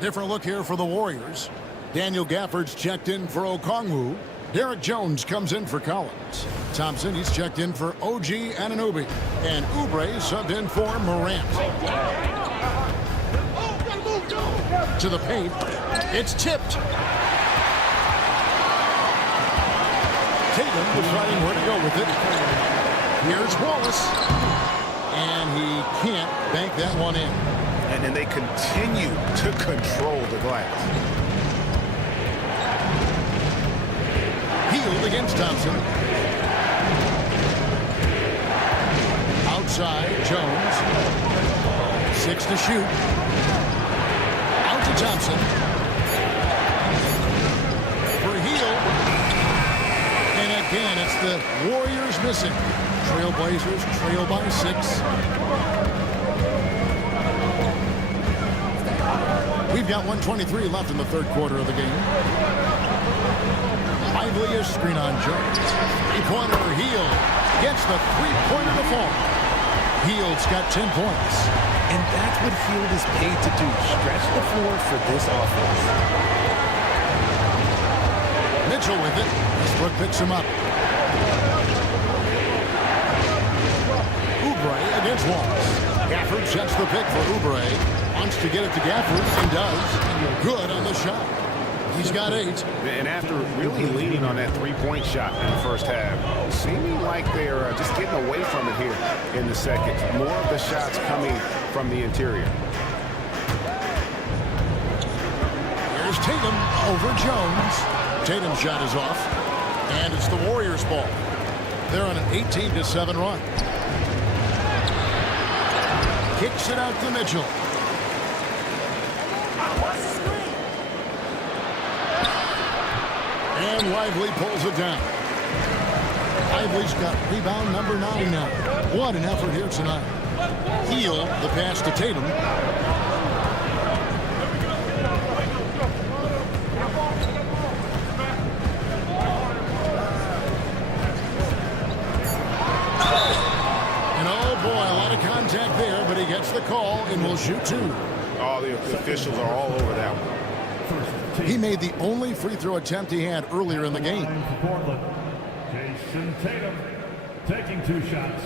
Different look here for the Warriors. Daniel Gafford's checked in for Okongwu. Derek Jones comes in for Collins. Thompson, he's checked in for OG Anunoby. And Oubre subbed in for Morant. To the paint. It's tipped. Tatum deciding where to go with it. Here's Wallace. And he can't bank that one in. And then they continue to control the glass. Hield against Thompson. Outside, Jones. 6 to shoot. Out to Thompson. For Hield. And again, it's the Warriors missing. Trailblazers trail by 6. We've got 1:23 left in the third quarter of the game. Lively is screen on Jones. Three-pointer Hield gets the three-pointer to fall. Hield's got 10 points. And that's what Hield is paid to do. Stretch the floor for this offense. Mitchell with it. Westbrook picks him up. Oubre against Wallace. Gafford sets the pick for Oubre. Wants to get it to Gafford and does. Good on the shot. He's got 8. And after really leaning on that three-point shot in the first half, seeming like they're just getting away from it here in the second. More of the shots coming from the interior. Here's Tatum over Jones. Tatum's shot is off. And it's the Warriors' ball. They're on an 18-7 run. Kicks it out to Mitchell. And Lively pulls it down. Lively's got rebound number 9 now. What an effort here tonight. Hield the pass to Tatum. And oh boy, a lot of contact there, but he gets the call and will shoot 2. Oh, the officials are all over that one. He made the only free throw attempt he had earlier in the game. For Portland, Jason Tatum taking 2 shots.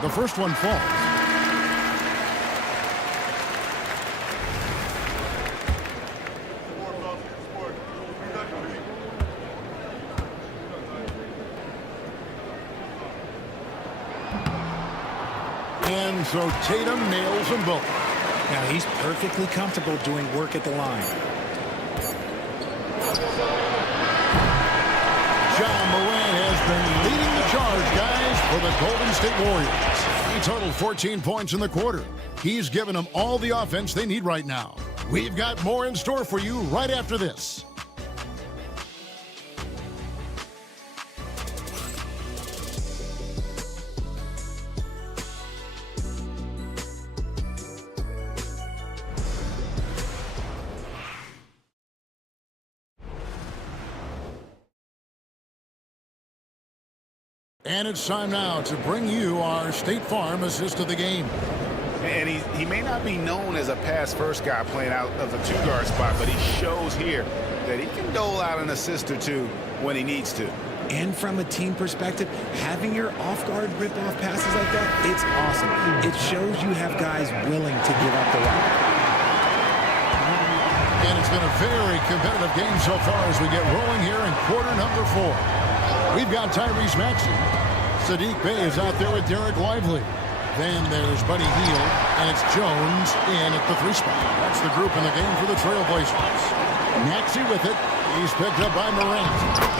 The first one falls. And so Tatum nails them both. Now he's perfectly comfortable doing work at the line. John Morant has been leading the charge, guys, for the Golden State Warriors. He totaled 14 points in the quarter. He's given them all the offense they need right now. We've got more in store for you right after this. And it's time now to bring you our State Farm assist of the game. And he may not be known as a pass-first guy playing out of the 2-guard spot, but he shows here that he can dole out an assist or 2 when he needs to. And from a team perspective, having your off-guard rip-off passes like that, it's awesome. It shows you have guys willing to give up the rock. And it's been a very competitive game so far as we get rolling here in quarter number 4. We've got Tyrese Maxey. Sadiq Bey is out there with Derek Lively. Then there's Buddy Hield, and it's Jones in at the 3 spot. That's the group in the game for the Trailblazers. Maxey with it. He's picked up by Morant.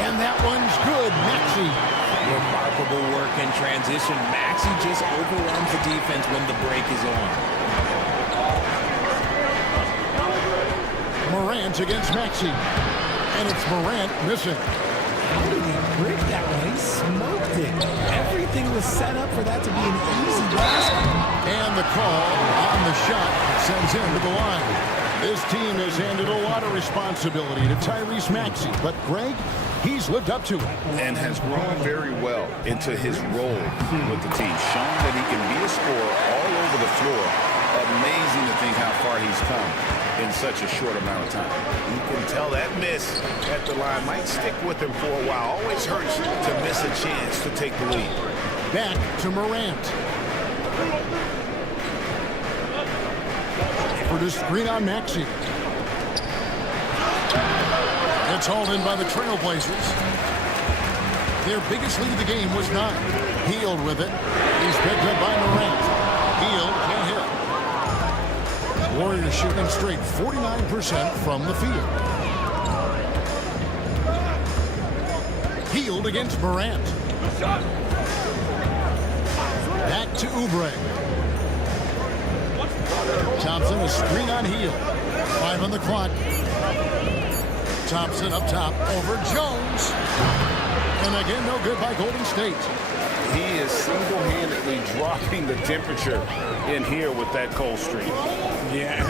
And that one's good. Maxey. Remarkable work in transition. Maxey just overwhelms the defense when the break is on. Morant against Maxey. And it's Morant missing. How did he break that one? He smoked it. Everything was set up for that to be an easy basket. And the call on the shot sends him to the line. This team has handed a lot of responsibility to Tyrese Maxey, but Greg, he's lived up to it. And has grown very well into his role with the team, showing that he can be a scorer all over the floor. Amazing to think how far he's come in such a short amount of time. You can tell that miss at the line might stick with him for a while. Always hurts to miss a chance to take the lead. Back to Morant. For the screen on Maxey. It's hauled in by the Trailblazers. Their biggest lead of the game was 9. Hield with it. He's picked up by Morant. Hield can't hit. Warriors shooting straight 49% from the field. Hield against Morant. Back to Oubre. Thompson, a screen on Hield. 5 on the clock. Thompson up top over Jones. And again, no good by Golden State. He is single-handedly dropping the temperature in here with that cold streak. Yeah,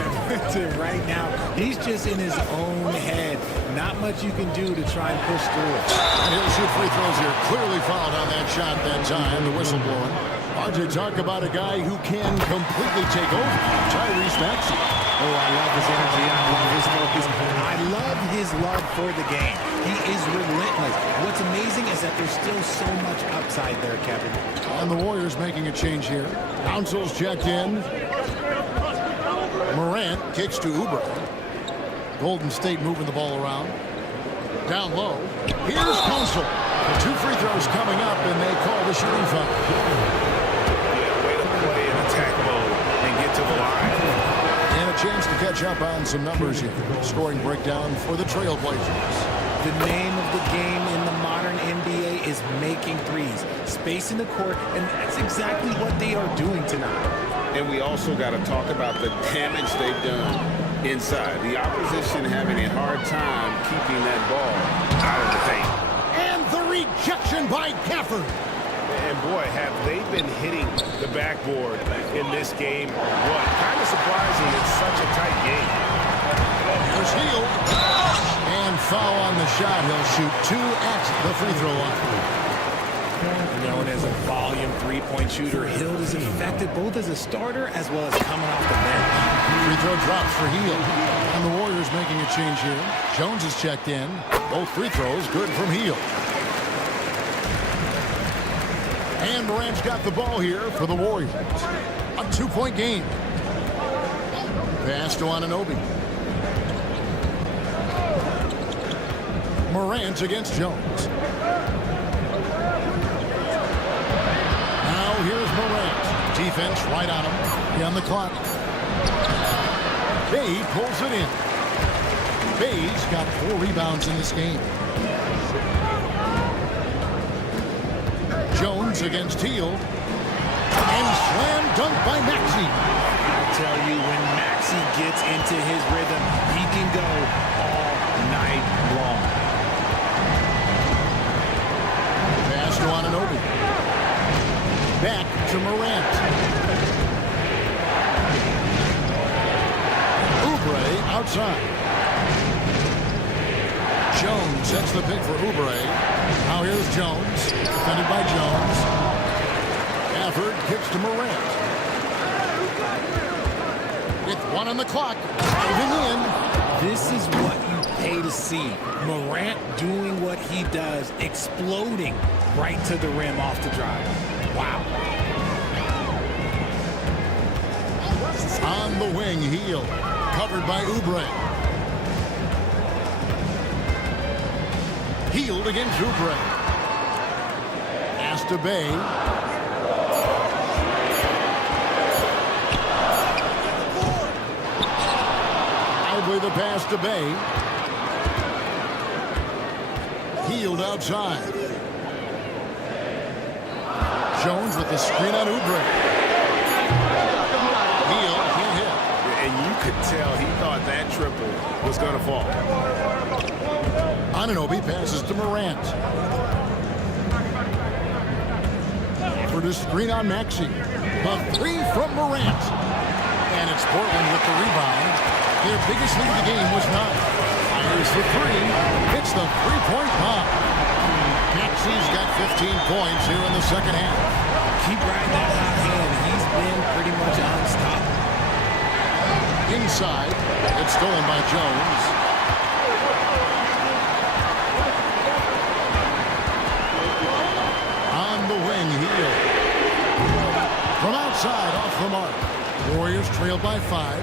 right now, he's just in his own head. Not much you can do to try and push through it. And he'll shoot free throws here. Clearly fouled on that shot that time, the whistle blowing. Hard to talk about a guy who can completely take over. Tyrese Maxey. Oh, I love his energy. I love his focus. I love his love for the game. He is relentless. What's amazing is that there's still so much upside there, Kevin. And the Warriors making a change here. Council's checked in. Morant kicks to Oubre. Golden State moving the ball around. Down low. Here's Council. The 2 free throws coming up, and they call the shooting foul. Yeah, way to play in attack mode and get to the line. And a chance to catch up on some numbers here. Scoring breakdown for the Trailblazers. The name of the game in the modern NBA is making threes. Spacing the court, and that's exactly what they are doing tonight. And we also got to talk about the damage they've done inside. The opposition having a hard time keeping that ball out of the paint. And the rejection by Gafford. And boy, have they been hitting the backboard in this game or what? Kind of surprising it's such a tight game. Here's Hield. And foul on the shot. He'll shoot 2 at the free throw line. Known as a volume three-point shooter, Hield is effective both as a starter as well as coming off the bench. Free throw drops for Hield. And the Warriors making a change here. Jones is checked in. Both free throws good from Hield. And Morant's got the ball here for the Warriors. A 2-point game. Pass to Anunoby. Morant against Jones. Now here's Morant. Defense right on him. He on the clock. Bay pulls it in. Bay's got 4 rebounds in this game. Jones against Hield. And slam dunk by Maxey. I tell you, when Maxey gets into his rhythm, he can go all night long. Pass to Anunoby. Back to Morant. Oubre outside. Jones sets the pick for Oubre. Now here's Jones. Defended by Jones. Gafford kicks to Morant. With 1 on the clock. Diving in. This is what you pay to see. Morant doing what he does, exploding right to the rim off the drive. Wow. On the wing, Hield. Covered by Oubre. Hield against Oubre. Pass to Bay. Lively the pass to Bay. Hield outside. Jones with the screen on Oubre. Hield can't hit. And you could tell he thought that triple was going to fall. Anunoby passes to Morant. For the screen on Maxey. A three from Morant. And it's Portland with the rebound. Their biggest lead of the game was 9. Fires for 3. Hits the three-point bomb. Maxey's got 15 points here in the second half. Keep riding that hot hand. He's been pretty much unstoppable. Inside. It's stolen by Jones. On the wing, Hill. From outside, off the mark. Warriors trail by 5.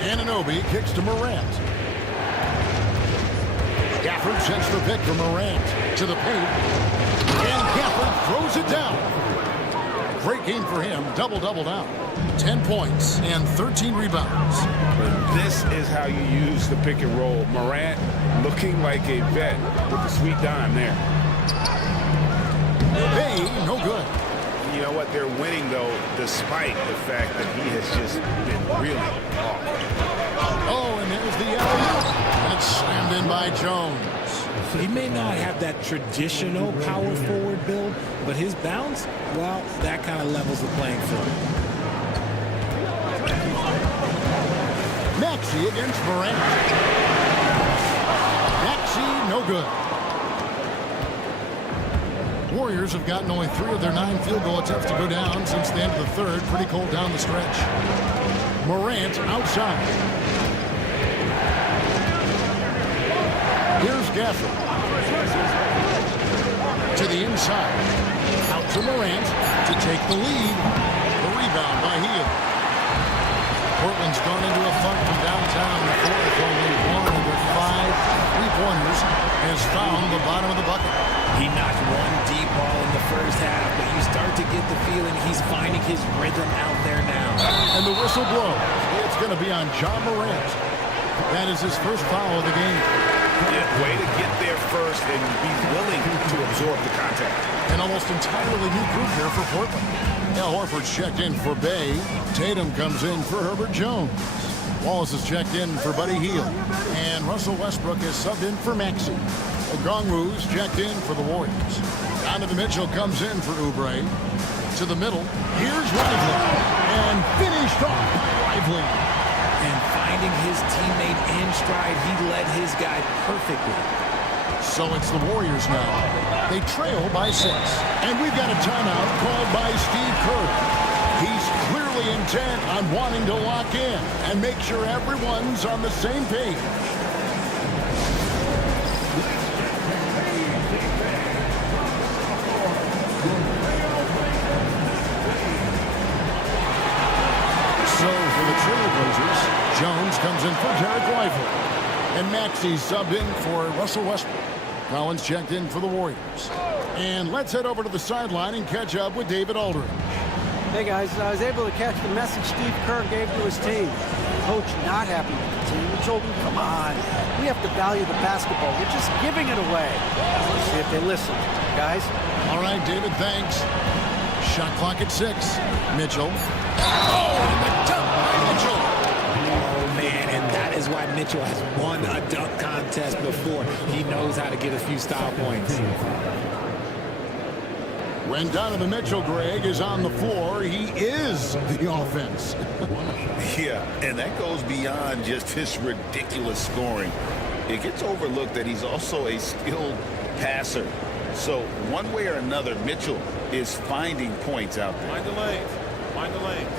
Anunoby kicks to Morant. Gafford sends the pick for Morant to the paint. And Gafford throws it down. Great game for him. Double-double now. 10 points and 13 rebounds. This is how you use the pick and roll. Morant looking like a vet with the sweet dime there. Bay, no good. You know what? They're winning, though, despite the fact that he has just been really off. Oh, and there's the alley-oop. And it's slammed in by Jones. He may not have that traditional power forward build, but his bounce, well, that kind of levels the playing field. Maxey against Morant. Maxey, no good. Warriors have gotten only 3 of their 9 field goal attempts to go down since the end of the third. Pretty cold down the stretch. Morant outside. Here's Gafford. To the inside. Out to Morant to take the lead. The rebound by Hill. Portland's gone into a funk from downtown the fourth. Only 1 of their 5 3-pointers has found the bottom of the bucket. He knocked one deep ball in the first half, but you start to get the feeling he's finding his rhythm out there now. And the whistle blows. It's going to be on John Morant. That is his first foul of the game. Yeah, way to get there first and be willing to absorb the contact. An almost entirely new group here for Portland. Al Horford's checked in for Bay. Tatum comes in for Herbert Jones. Wallace is checked in for Buddy Hield. And Russell Westbrook is subbed in for Maxey. Okongwu's checked in for the Warriors. Donovan Mitchell comes in for Oubre. To the middle. Here's Lively. And finished off by Lively. And finding his teammate in stride, he led his guy perfectly. So it's the Warriors now. They trail by 6. And we've got a timeout called by Steve Kerr. He's clearly intent on wanting to lock in and make sure everyone's on the same page. So for the Trailblazers, Jones comes in for Derek Lively. And Maxey's subbed in for Russell Westbrook. Collins checked in for the Warriors. And let's head over to the sideline and catch up with David Aldridge. Hey guys, I was able to catch the message Steve Kerr gave to his team. Coach not happy with the team. He told them, come on, we have to value the basketball. We're just giving it away. Let's see if they listen, guys. All right, David, thanks. Shot clock at 6. Mitchell. Oh, and the dunk by Mitchell. Oh, man, and that is why Mitchell has won a dunk contest before. He knows how to get a few style points. When Donovan Mitchell, Greg, is on the floor, he is the offense. Yeah, and that goes beyond just his ridiculous scoring. It gets overlooked that he's also a skilled passer. So one way or another, Mitchell is finding points out there. Mind the lanes. Mind the lanes.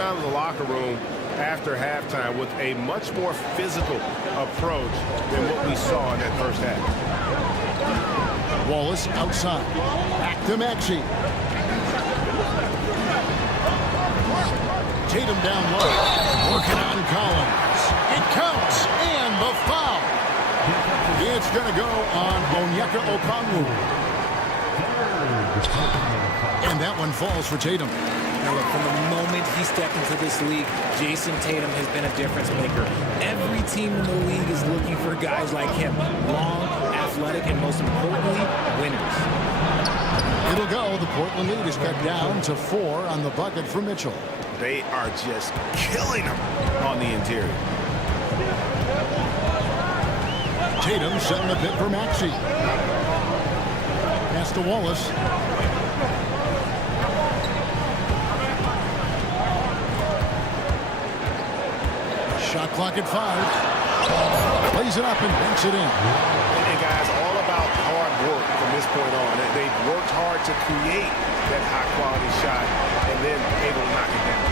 Out of the locker room after halftime with a much more physical approach than what we saw in that first half. Wallace outside. Back to Maxey. Tatum down low. Working on Collins. It counts. And the foul. It's going to go on Onyeka Okongwu. And that one falls for Tatum. Now look, from the moment he stepped into this league, Jason Tatum has been a difference maker. Every team in the league is looking for guys like him. Long, athletic, and most importantly, winners. It'll go. The Portland lead is cut down to 4 on the bucket for Mitchell. They are just killing him on the interior. Tatum setting the pit for Maxey. Pass to Wallace. Shot clock at 5. Plays it up and banks it in. And guys, all about hard work from this point on. They've worked hard to create that high-quality shot and then able to knock it down.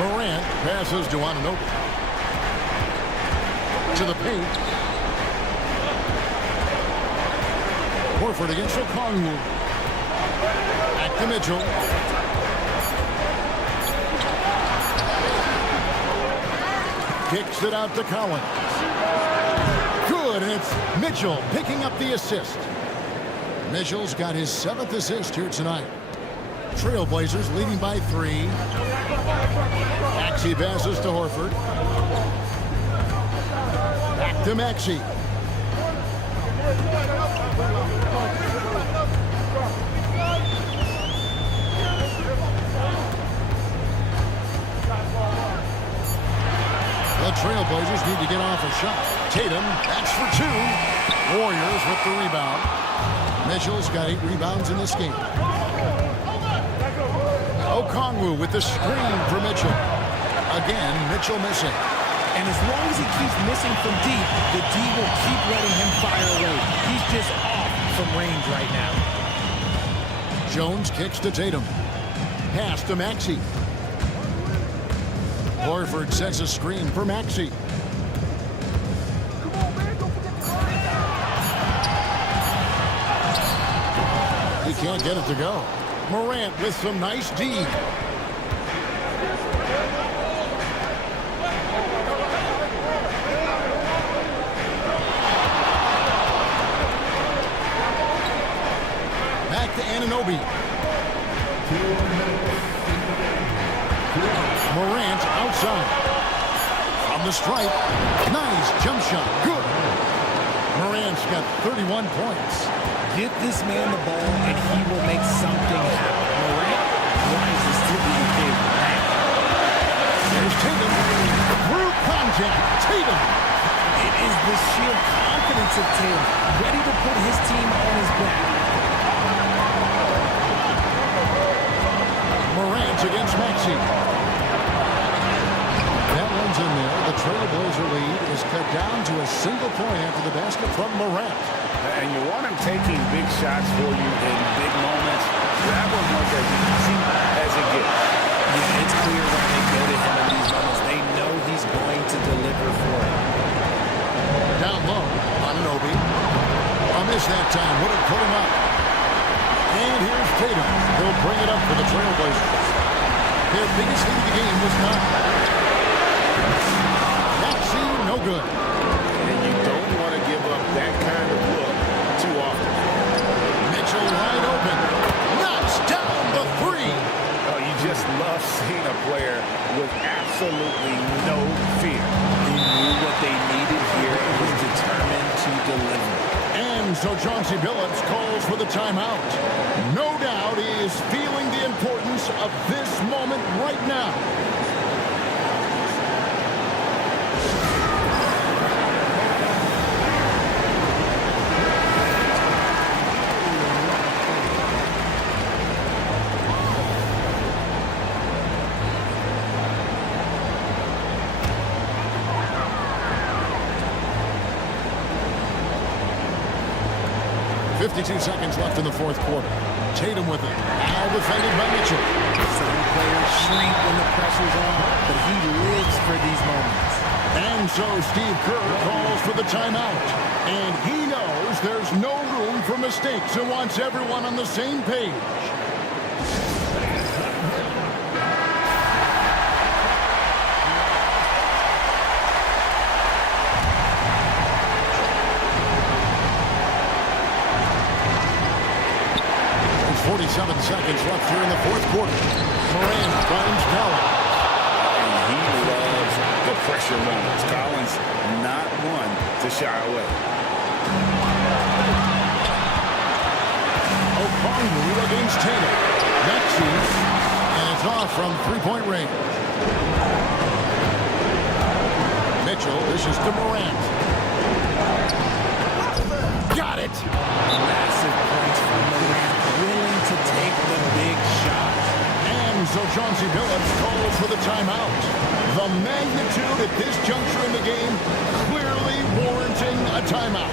Morant passes to Anunoby. To the paint. Horford against Okongwu. Back to Mitchell. Kicks it out to Collins. Good, and it's Mitchell picking up the assist. Mitchell's got his 7th assist here tonight. Trailblazers leading by 3. Maxey passes to Horford. Back to Maxey. The Trailblazers need to get off a shot. Tatum, that's for 2. Warriors with the rebound. Mitchell's got 8 rebounds in this game. Okongwu with the screen for Mitchell. Again, Mitchell missing. And as long as he keeps missing from deep, the D will keep letting him fire away. He's just off from range right now. Jones kicks to Tatum. Pass to Maxey. Horford sets a screen for Maxey. He can't get it to go. Morant with some nice D. Back to Anunoby. Morant outside. From the stripe. Nice jump shot. Good. Morant's got 31 points. Get this man the ball and he will make something happen. Morant rises to the occasion. There's Tatum. Through contact. Tatum. It is the sheer confidence of Tatum, ready to put his team on his back. Morant against Maxey. That one's in there. The Trailblazer lead is cut down to a single point after the basket from Morant. And you want him taking big shots for you in big moments. That one was as easy as it gets. Yeah, it's clear when they go to him in these moments. They know he's going to deliver for it. Down low, Anunoby. A miss that time. Would have put him up. And here's Tatum. He'll bring it up for the Trailblazers. Their biggest lead of the game was 9. Maxey, no good. And you don't want to give up that kind of look too often. Mitchell wide open. Knocks down the 3. Oh, you just love seeing a player with absolutely no fear. He knew what they needed here and was determined to deliver. And so Chauncey Billups calls for the timeout. No doubt he is feeling the importance of this moment right now. .52 seconds left in the 4th quarter. Tatum with it. Now defended by Mitchell. Some players shrink when the pressure's on, but he lives for these moments. And so Steve Kerr calls for the timeout. And he knows there's no room for mistakes and wants everyone on the same page. 47 seconds left here in the fourth quarter. Morant finds Collins. And he loves the pressure moments. Collins not one to shy away. Okongwu against Tatum. That shoots, and it's off from three-point range. Mitchell, this is to Morant. Got it! Massive points from Morant, willing to take the big shot. And so Chauncey Billups calls for the timeout. The magnitude at this juncture in the game clearly warranting a timeout.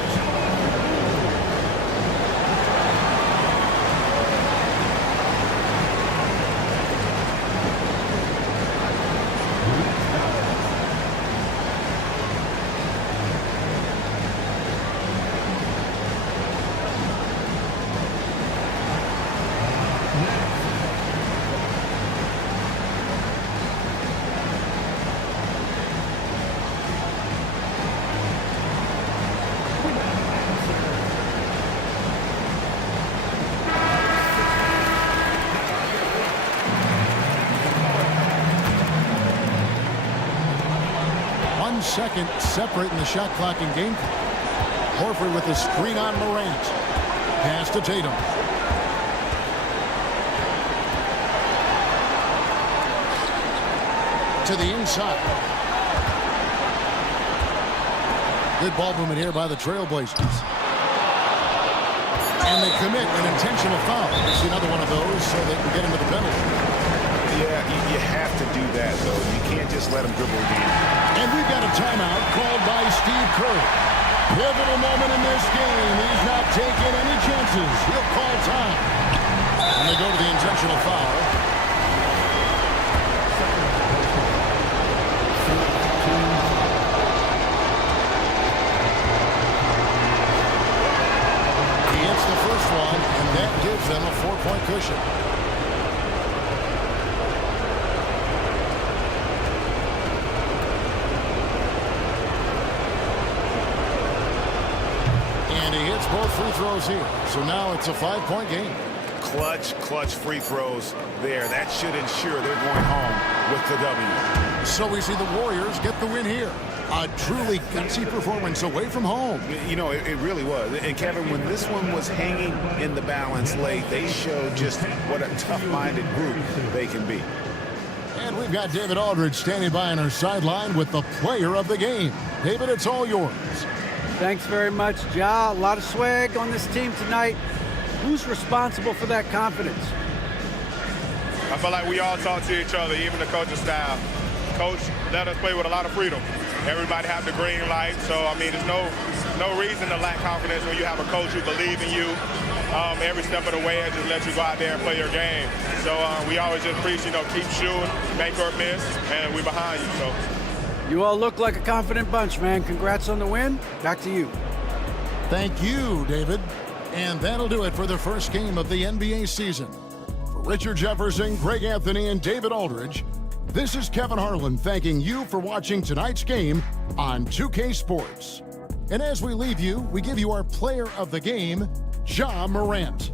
Second separating the shot clock and game clock. Horford with the screen on Morant. Pass to Tatum. To the inside. Good ball movement here by the Trailblazers. And they commit an intentional foul. It's another one of those so they can get into the penalty. Yeah, you have to do that, though. You can't just let them dribble again. And we've got a timeout called by Steve Kerr. Pivotal moment in this game. He's not taking any chances. He'll call time. And they go to the intentional foul. He hits the first one, and that gives them a 4-point cushion. Both free throws here. So now it's a 5-point game. Clutch free throws there. That should ensure they're going home with the W. So we see the Warriors get the win here. A truly gutsy performance away from home. You know, it really was. And Kevin, when this one was hanging in the balance late, they showed just what a tough-minded group they can be. And we've got David Aldridge standing by on our sideline with the player of the game. David, it's all yours. Thanks very much, Ja. A lot of swag on this team tonight. Who's responsible for that confidence? I feel like we all talk to each other, even the coaching staff. Coach let us play with a lot of freedom. Everybody have the green light, so I mean, there's no reason to lack confidence when you have a coach who believes in you every step of the way and just let you go out there and play your game. So we always just preach, keep shooting, make or miss, and we're behind you. So. You all look like a confident bunch, man. Congrats on the win. Back to you. Thank you, David. And that'll do it for the first game of the NBA season. For Richard Jefferson, Greg Anthony, and David Aldridge, this is Kevin Harlan thanking you for watching tonight's game on 2K Sports. And as we leave you, we give you our player of the game, Ja Morant.